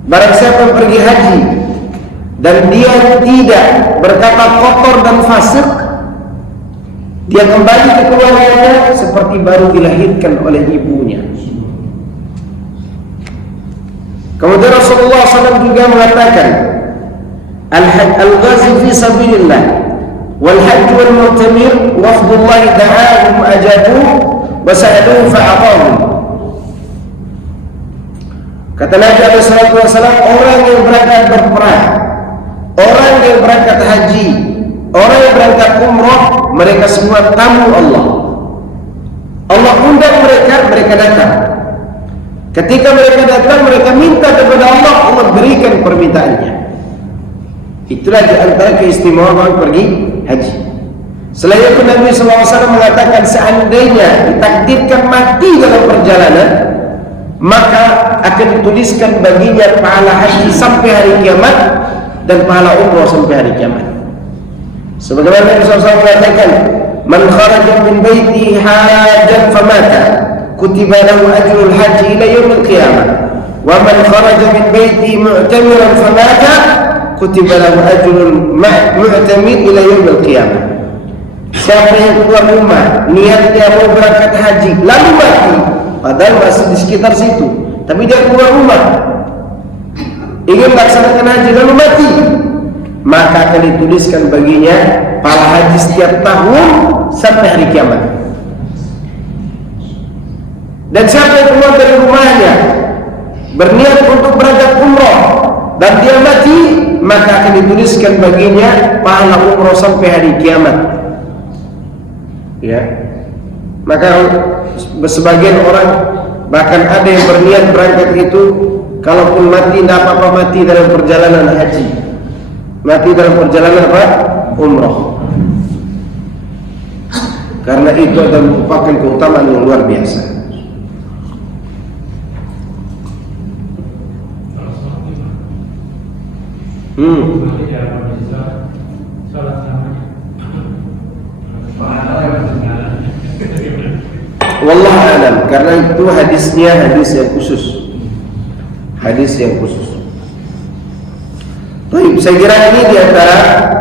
barang siapa yang pergi haji dan dia tidak berkata kotor dan fasik, dia kembali ke keluarganya seperti baru dilahirkan oleh ibunya. Kemudian Rasulullah SAW juga mengatakan, al-ghazi fi sabilillah wal hajj wal mu'tamir wafdullah da'ahum ajabuh wa sa'aluhu fa'atahum. Kata Nabi SAW, orang yang berangkat berperang, orang yang berangkat haji, orang yang berangkat umrah, mereka semua tamu Allah. Allah undang mereka, mereka datang. Ketika mereka datang, mereka minta kepada Allah, Allah berikan permintaannya. Itulah di antara keistimewaan orang pergi haji. Selain itu Nabi SAW mengatakan, seandainya ditakdirkan mati dalam perjalanan, maka akan dituliskan baginya pahala haji sampai hari kiamat dan pahala umrah sampai hari kiamat. Sebagaimana Nabi SAW mengatakan, man kharaja min baiti hajjan famata kutiba lahu ajrul haji ila yaumil qiyamah wa man kharaja min baiti mu'tamiran famata kutiba lahu ajrul mu'tamir ila yaumil qiyamah. Siapa yang keluar rumah niatnya mau berangkat haji lalu mati, padahal masih di sekitar situ, tapi dia keluar rumah ingin melaksanakan haji lalu mati, maka akan dituliskan baginya pahala haji setiap tahun sampai hari kiamat. Dan siapa yang keluar dari rumahnya berniat untuk berangkat umrah dan dia mati, maka akan dituliskan baginya pahala umrah sampai hari kiamat. Ya, maka sebagian orang bahkan ada yang berniat berangkat itu, kalaupun mati tidak apa-apa, mati dalam perjalanan haji, mati dalam perjalanan apa? Umrah. Karena itu adalah merupakan keutamaan yang luar biasa. Wallahu a'lam, karena itu hadisnya hadis yang khusus. Hadis yang khusus. Baik, saya kira ini di antara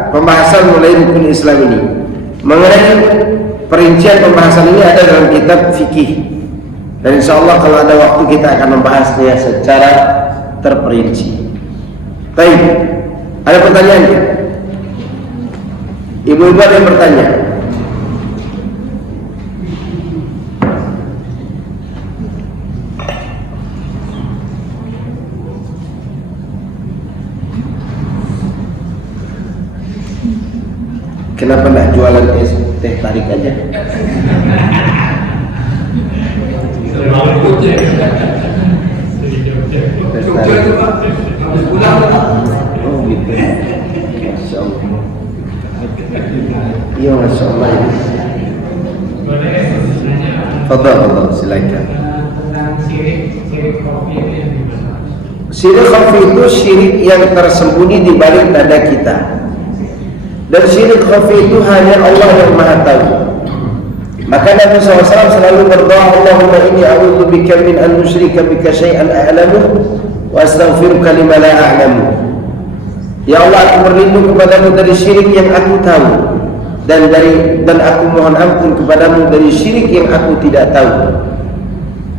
pembahasan mulai rukun Islam ini. Mengenai perincian pembahasan ini ada dalam kitab fikih. Dan insyaallah kalau ada waktu kita akan membahasnya secara terperinci. Baik, ada pertanyaan? Ibu-ibu ada yang bertanya? Kenapa nak jualan es teh tarik aja? Oh gitu. Masya Allah. Iya Masya Allah. Fadal, silakan. Syirik khafi itu syirik yang tersembunyi di balik dada kita. Dan syirik khafi itu hanya Allah yang Maha tahu. Maka Nabi SAW selalu berdoa, Allahumma inni a'udzubika min an nusyrika bika syai'an a'lamu wa astaghfiruka lima la a'lamu. Ya Allah, aku berlindung kepadamu dari syirik yang aku tahu, dan aku mohon ampun kepadamu dari syirik yang aku tidak tahu.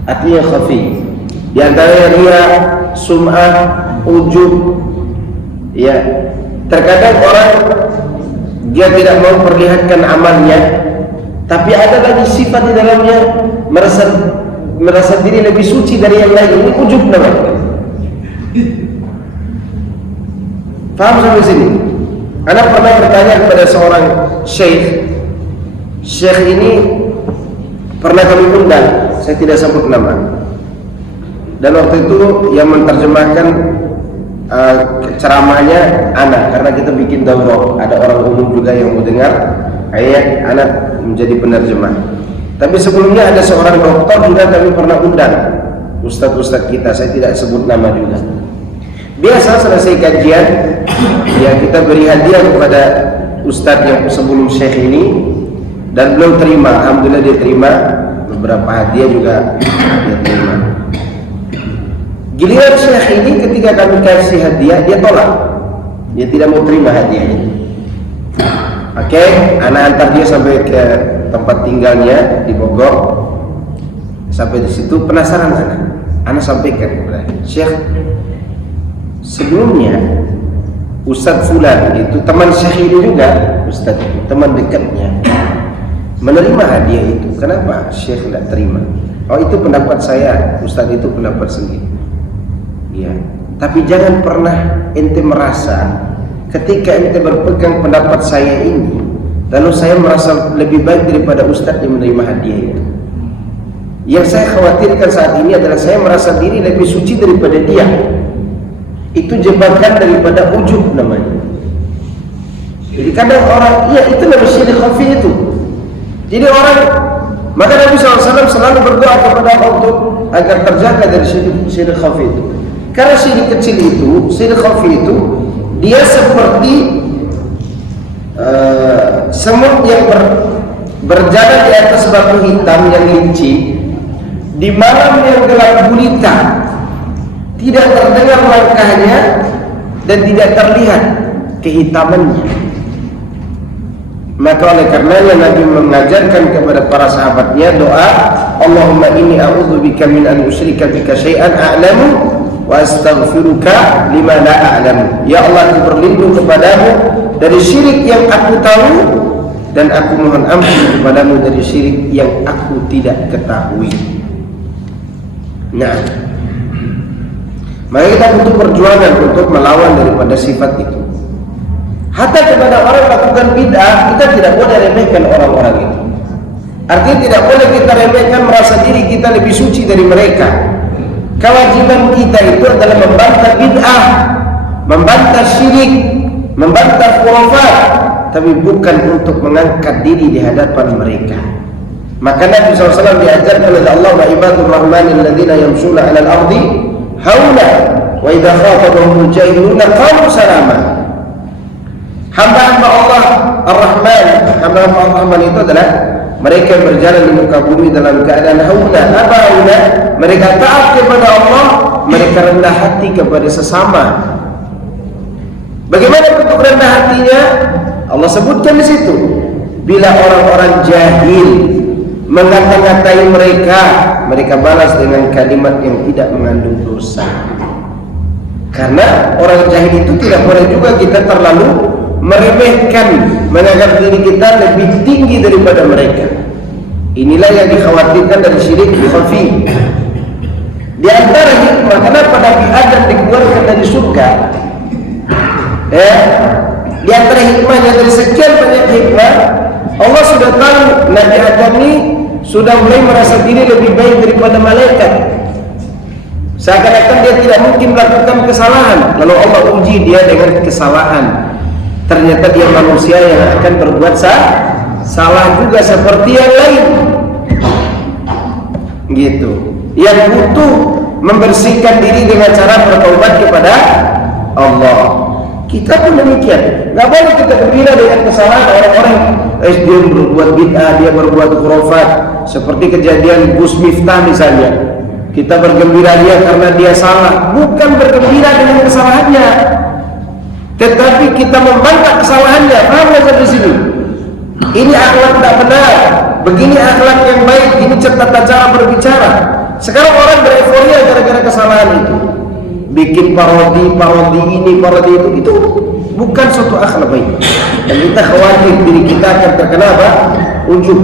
Artinya khafi. Di antaranya riya, sum'ah, ujub. Ya, terkadang orang dia tidak mau perlihatkan amalnya, tapi ada lagi sifat di dalamnya merasa diri lebih suci dari yang lain. Ini ujub namanya. Faham sampai sini? Anak pernah bertanya kepada seorang syekh. Syekh ini pernah kami undang, saya tidak sebut nama. Dan waktu itu yang menerjemahkan ceramahnya anak, karena kita bikin daurah, ada orang umum juga yang mau dengar, akhirnya anak menjadi penerjemah. Tapi sebelumnya ada seorang dokter juga kami pernah undang, ustadz kita, saya tidak sebut nama juga. Biasa selesai kajian, ya kita beri hadiah kepada ustadz yang sebelum syekh ini, dan belum terima, alhamdulillah dia terima, beberapa hadiah juga dia terima. Giliran syekh ini ketika kami kasih hadiah, dia tolak. Dia tidak mau terima hadiahnya. Oke, anak antar dia sampai ke tempat tinggalnya di Bogor. Sampai di situ penasaran anak sampaikan kepada syekh, sebelumnya Ustadz Fulan itu teman syekh ini juga, Ustadz itu teman dekatnya, menerima hadiah itu. Kenapa syekh tidak terima? Oh, itu pendapat saya, Ustadz itu pendapat sendiri. Ya, tapi jangan pernah ente merasa ketika ente berpegang pendapat saya ini, lalu saya merasa lebih baik daripada ustadz yang menerima hadiah itu. Yang saya khawatirkan saat ini adalah saya merasa diri lebih suci daripada dia. Itu jebakan daripada ujub namanya. Jadi kadang orang, iya itu namanya syirik khafi itu. Jadi orang, maka Nabi SAW selalu berdoa kepada Allah untuk agar terjaga dari syirik khafi itu. Karena syirik kecil itu, syirik khafi itu, dia seperti semut yang berjalan di atas batu hitam yang licin di malam yang gelap gulita, tidak terdengar langkahnya dan tidak terlihat kehitamannya. Maka oleh karenanya Nabi mengajarkan kepada para sahabatnya doa, Allahumma inni a'udzubika min an usyrika bika syai'an a'lamu wa astaghfiruka lima la a'lamu. Ya Allah, aku berlindung kepadamu dari syirik yang aku tahu, dan aku mohon ampun kepadamu dari syirik yang aku tidak ketahui. Nah, maka kita butuh perjuangan untuk melawan daripada sifat itu. Hatta kepada orang lakukan bid'ah, kita tidak boleh remehkan orang-orang itu. Artinya tidak boleh kita remehkan, merasa diri kita lebih suci dari mereka. Kewajiban kita itu adalah membantah bid'ah, membantah syirik, membantah khurafat, tapi bukan untuk mengangkat diri di hadapan mereka. Maka Nabi SAW diajarkan oleh Allah, wa ibadur rahmanil ladzina yamshuna 'alal ardi hauna wa idza khatabahumul jahiluna qalu salama. Hamba-hamba Allah Ar-Rahman, hamba-hamba Ar-Rahman itu adalah mereka yang berjalan di muka bumi dalam keadaan hauna. Apa hauna? Mereka taat kepada Allah, mereka rendah hati kepada sesama. Bagaimana bentuk rendah hatinya? Allah sebutkan di situ. Bila orang-orang jahil mengata-ngatai mereka, mereka balas dengan kalimat yang tidak mengandung dosa. Karena orang jahil itu tidak boleh juga kita terlalu meremehkan, menganggap diri kita lebih tinggi daripada mereka. Inilah yang dikhawatirkan dari syirik khafi. Di antara hikmah kenapa Nabi Adam dikeluarkan dari surga, Di antara hikmahnya, dari sekian banyak hikmah, Allah sudah tahu Nabi Adam ini sudah mulai merasa diri lebih baik daripada malaikat. Seakan-akan dia tidak mungkin melakukan kesalahan. Lalu Allah uji dia dengan kesalahan. Ternyata dia manusia yang akan berbuat salah juga seperti yang lain. Gitu. Yang butuh membersihkan diri dengan cara bertaubat kepada Allah. Kita pun demikian. Gak boleh kita gembira dengan kesalahan orang-orang. Dia berbuat bid'ah, dia berbuat khurafat. Seperti kejadian Gus Miftah misalnya. Kita bergembira dia karena dia salah. Bukan bergembira dengan kesalahannya, tetapi kita membantah kesalahannya. Paham nggak di sini? Ini akhlak tidak benar. Begini akhlak yang baik. Ini tata cara berbicara. Sekarang orang bereforia gara-gara kesalahan itu. Bikin parodi ini, parodi itu bukan suatu akhlak baik. Dan kita khawatir diri kita akan terkena apa? Ujub.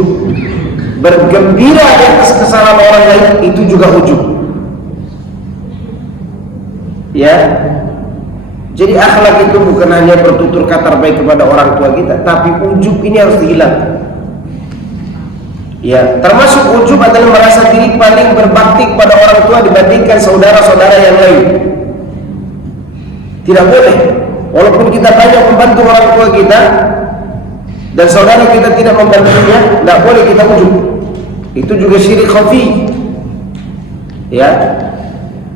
Bergembira di atas kesalahan orang lain itu juga ujub. Ya. Jadi akhlak itu bukan hanya bertutur kata baik kepada orang tua kita, tapi ujub ini harus dihilangkan. Ya, termasuk ujub adalah merasa diri paling berbakti kepada orang tua dibandingkan saudara-saudara yang lain. Tidak boleh. Walaupun kita banyak membantu orang tua kita dan saudara kita tidak membantunya, tidak boleh kita ujub. Itu juga syirik khafi. Ya.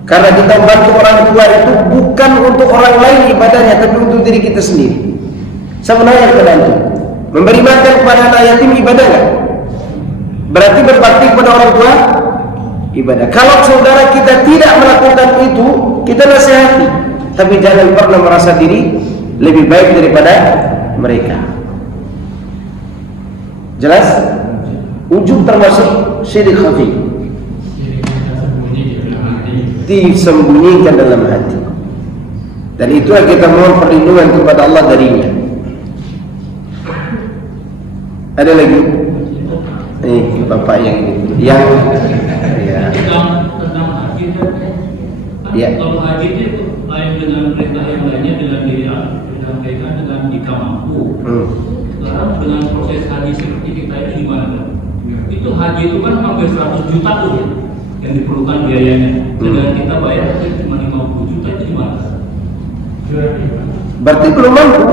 Karena kita membantu orang tua itu bukan untuk orang lain ibadahnya, tapi untuk diri kita sendiri. Sebenarnya kita bantu. Memberi makan kepada anak yatim ibadah enggak? Berarti berbakti kepada orang tua ibadah. Kalau saudara kita tidak melakukan itu, kita nasihati, tapi jangan pernah merasa diri lebih baik daripada mereka. Jelas? Ujub termasuk syirik khafi, disembunyikan dalam hati, dan itu yang kita mohon perlindungan kepada Allah darinya. Ada lagi? Bapak yang ini, yang ya. Tentang haji itu, Ya. Kalau haji itu lain dengan perintah yang lainnya, dengan kaitan dengan jika mampu. Sekarang dengan proses haji seperti kita ini gimana? Itu haji itu kan hampir 100 juta tuh ya, yang diperlukan biayanya. Sedangkan kita bayar cuma 50 juta, itu gimana? Berarti belum mampu.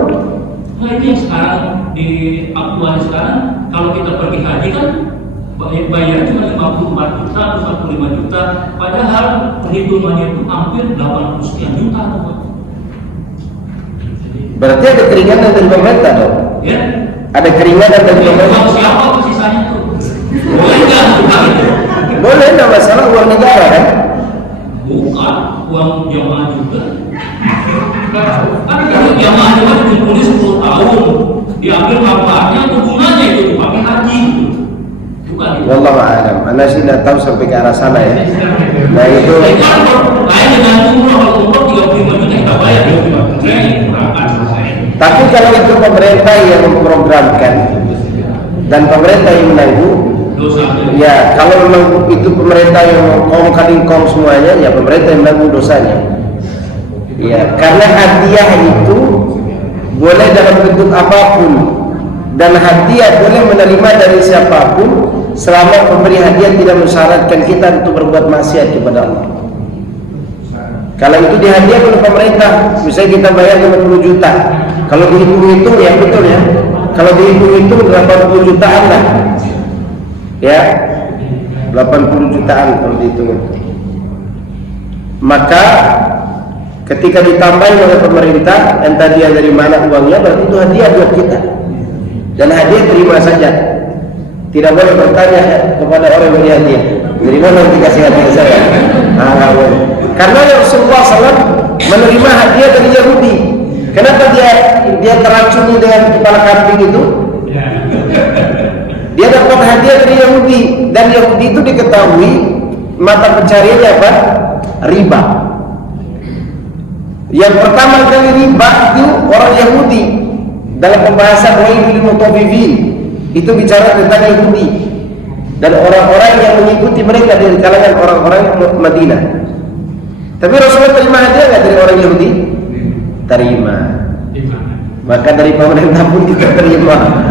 Nah ini sekarang di aktual sekarang, kalau kita pergi haji kan bayar cuma 54 juta atau 45 juta, padahal perhitungannya itu hampir 80 sekian juta tuh. Berarti ada keringanan dari pemerintah dong? Ya? Ada keringanan dari pemerintah? Uang siapa tuh sisanya tuh? Boleh nggak? Boleh, tidak masalah, uang negara kan? Bukan, uang jamaah juga. Kan kalau jamaah juga dikumpulin 10 tahun, diambil manfaatnya, hubungannya itu dipakai haji. Bukan itu. Wallahu a'lam. Anda sih tidak tahu sampai ke arah sana ya. Nah itu. Lain dengan umroh, kalau umroh 35 juta kita bayar 35 juta yang kurangkan selesai. Tapi kalau itu pemerintah yang memprogramkan dan pemerintah yang menanggung, ya kalau memang itu pemerintah yang kong kaling kong semuanya, ya pemerintah yang menanggung dosanya. Ya, karena hadiah itu boleh dalam bentuk apapun, dan hadiah boleh menerima dari siapapun selama pemberi hadiah tidak mensyaratkan kita untuk berbuat maksiat kepada Allah. Kalau itu dihadiah oleh pemerintah, misalnya kita bayar 50 juta, kalau dihitung-hitung ya betul ya, kalau dihitung-hitung 80 jutaan lah, ya 80 jutaan kalau dihitung. Maka ketika ditambahin oleh pemerintah, entah dia dari mana uangnya, berarti itu hadiah buat kita. Dan hadiah terima saja. Tidak boleh bertanya kepada orang yang beri hadiah, dari mana nanti kasih hadiah saya? Nggak boleh. Karena Rasulullah SAW menerima hadiah dari Yahudi. Kenapa dia teracuni dengan kepala kambing itu? Dia dapat hadiah dari Yahudi, dan Yahudi itu diketahui mata pencariannya apa? Riba. Yang pertama kali riba itu orang Yahudi. Dalam pembahasan Wailul Mutaffifin itu bicara tentang Yahudi dan orang-orang yang mengikuti mereka dari kalangan orang-orang Madinah. Tapi Rasulullah terima hadiah nggak dari orang Yahudi? Terima. Maka dari pemerintah pun kita terima.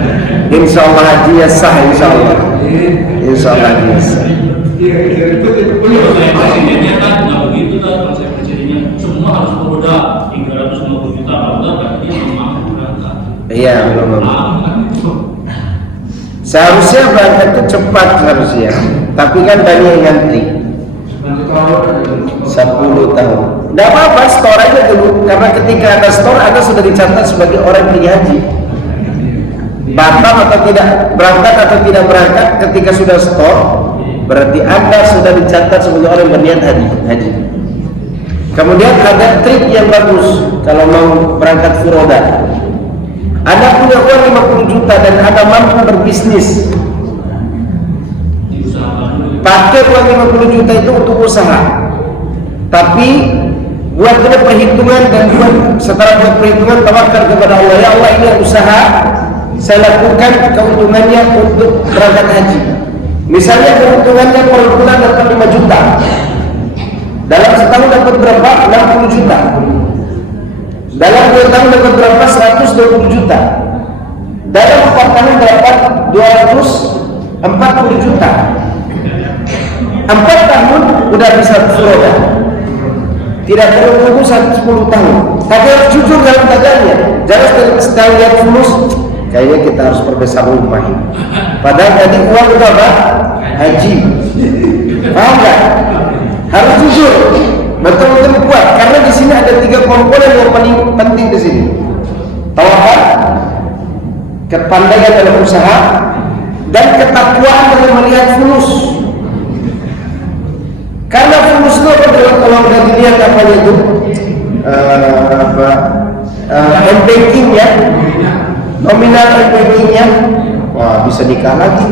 Insya Allah haji ya sah, insya Allah. Insya Allah haji ya sah. Konsep presidennya kan nggak begitu kan, konsep presidennya semua harus beroda 350 juta kalau berarti dia mampu berangkat. Iya, belum. Seharusnya berangkat itu cepat seharusnya, tapi kan banyak yang ngantri 10 tahun. Tidak apa-apa, store aja dulu, karena ketika ada store, Anda sudah dicatat sebagai orang yang pergi haji. Batal atau tidak berangkat atau tidak berangkat ketika sudah store, berarti Anda sudah dicatat sebagai orang yang berniat haji. Kemudian ada trik yang bagus kalau mau berangkat furoda. Anda punya uang 50 juta dan Anda mampu berbisnis. Pakai uang 50 juta itu untuk usaha. Tapi buat perhitungan dan setelah buat perhitungan tawakal kepada Allah. Ya Allah, ini usaha saya lakukan, keuntungannya untuk berangkat haji. Misalnya keuntungannya per bulan dapat 5 juta. Dalam setahun dapat berapa? 60 juta. Dalam 2 tahun dapat berapa? 120 juta. Dalam 4 tahun dapat 240 juta. 4 tahun udah bisa furoda. Tidak perlu tunggu 10 tahun. Tapi harus jujur dalam keadaannya. Jangan setahun lihat fulus, kayaknya kita harus perbesar rumah ini. Padahal tadi uang itu apa? Haji. Paham nggak? Harus jujur, betul-betul kuat. Karena di sini ada 3 komponen yang paling penting di sini. Tawakal, kepandaian dalam usaha, dan ketakwaan dalam melihat fulus. Karena fulus itu adalah kalau sudah dilihat apa itu M-bankingnya, nominal M-bankingnya, wah bisa nikah lagi.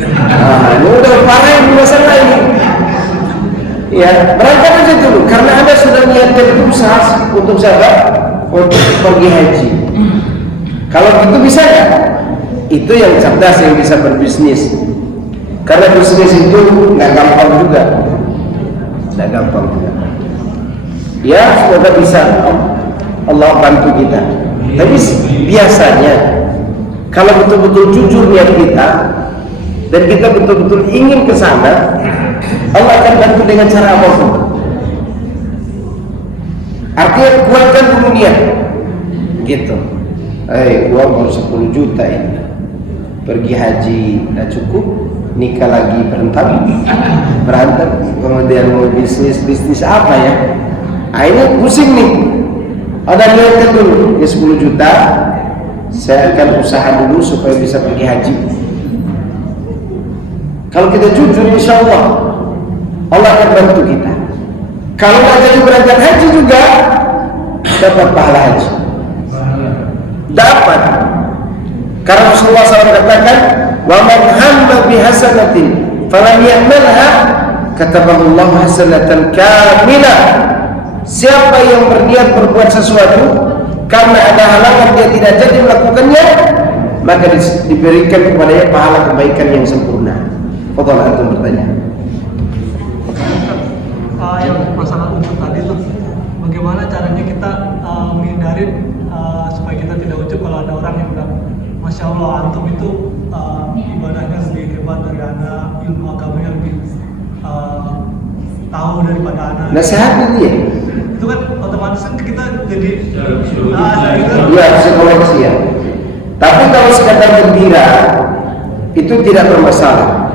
Ini udah parah ini masalah ini. Ya, berangkat aja dulu karena Anda sudah niatkan berusaha untuk siapa? Untuk pergi haji. Kalau gitu bisa ya? Itu yang cerdas yang bisa berbisnis. Karena bisnis itu nggak gampang juga. Nggak gampang juga. Ya, semoga bisa Allah bantu kita. Tapi biasanya kalau betul-betul jujur niat kita dan kita betul-betul ingin ke sana, Allah akan bantu dengan cara apapun. Artinya kuatkan dulu niat. Gitu. Uang baru 10 juta ini. Pergi haji tidak cukup, nikah lagi berantem, kemudian mau bisnis apa ya? Ini pusing nih. Ada niatkan dulu, 10 juta, saya akan usaha dulu supaya bisa pergi haji. Kalau kita jujur, insya Allah akan bantu kita. Kalau nggak jadi berangkat haji juga dapat pahala haji. Dapat. Karena Rasulullah SAW katakan, "Wa man hamma bi hasanatin falam ya'malha katabahu Allah hasanatan kamilah." Siapa yang berniat berbuat sesuatu karena ada halangan dia tidak jadi melakukannya, maka diberikan kepadanya pahala kebaikan yang sempurna. Fadhal antum bertanya. Yang masalah ujub tadi tuh, bagaimana caranya kita menghindarin supaya kita tidak ujub kalau ada orang yang bilang, Masya Allah antum itu ibadahnya lebih hebat dari anak, ilmu agamanya lebih tahu daripada anak. Nasihatnya dia. Itu kan otomatis kan kita jadi iya psikologi ya. Tapi kalau sekadar gembira itu tidak bermasalah.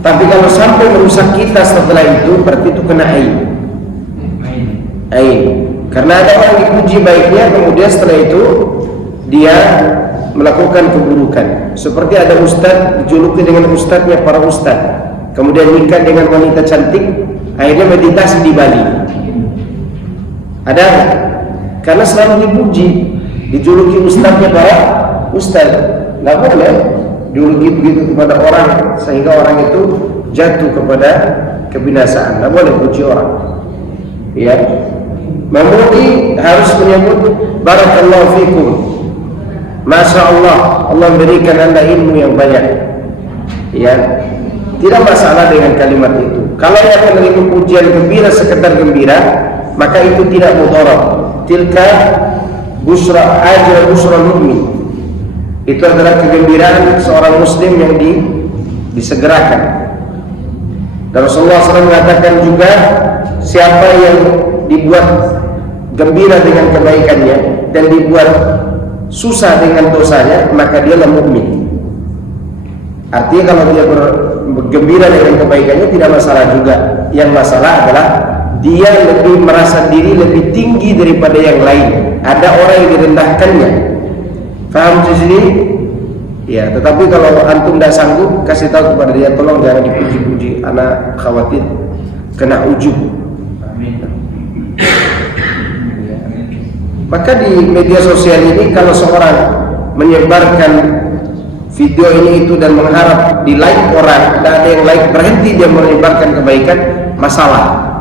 Tapi kalau sampai merusak kita setelah itu, berarti itu kena aib. Karena ada orang dipuji baiknya, kemudian setelah itu dia melakukan keburukan. Seperti ada ustadz dijuluki dengan ustadznya para ustadz, kemudian nikah dengan wanita cantik, akhirnya meditasi di Bali. Ada? Karena selalu dipuji, dijuluki ustadznya para ustadz. Nggak boleh dijuluki begitu kepada orang sehingga orang itu jatuh kepada kebinasaan. Nggak boleh puji orang. Ya, memuji harus menyebut barakallahu fikum. Masya Allah, Allah berikan anda ilmu yang banyak. Ya, tidak masalah dengan kalimat itu. Kalau yang menerima pujian gembira sekedar gembira, maka itu tidak mudarat. Tilka busra ajra busra mu'min. Itu adalah kegembiraan seorang muslim yang disegerakan. Dan Rasulullah SAW mengatakan juga, siapa yang dibuat gembira dengan kebaikannya dan dibuat susah dengan dosanya, maka dialah mukmin. Artinya kalau dia bergembira dengan kebaikannya tidak masalah juga. Yang masalah adalah dia lebih merasa diri lebih tinggi daripada yang lain. Ada orang yang direndahkannya. Faham di sini? Ya, tetapi kalau antum tidak sanggup, kasih tahu kepada dia, tolong jangan dipuji-puji, anak khawatir kena ujub. Maka di media sosial ini kalau seorang menyebarkan video ini itu dan mengharap di like orang, tidak ada yang like, berhenti dia menyebarkan kebaikan, masalah.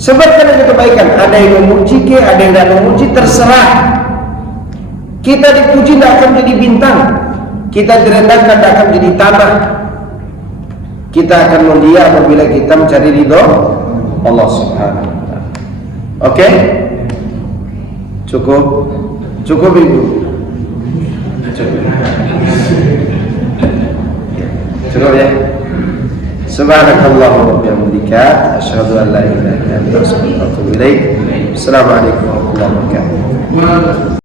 Sebarkan aja kebaikan, ada yang memuji ke, ada yang tidak memuji, terserah. Kita dipuji tidak akan jadi bintang, kita direndahkan tidak akan jadi tanah. Kita akan mulia apabila kita mencari ridho Allah Subhanahu wa ta'ala. Oke? Cukup? Cukup Ibu? Cukup ya? Subhanakallahumma wa bihamdika asyhadu an la ilaha illa anta astaghfiruka wa atubu ilaik. Assalamualaikum warahmatullahi wabarakatuh.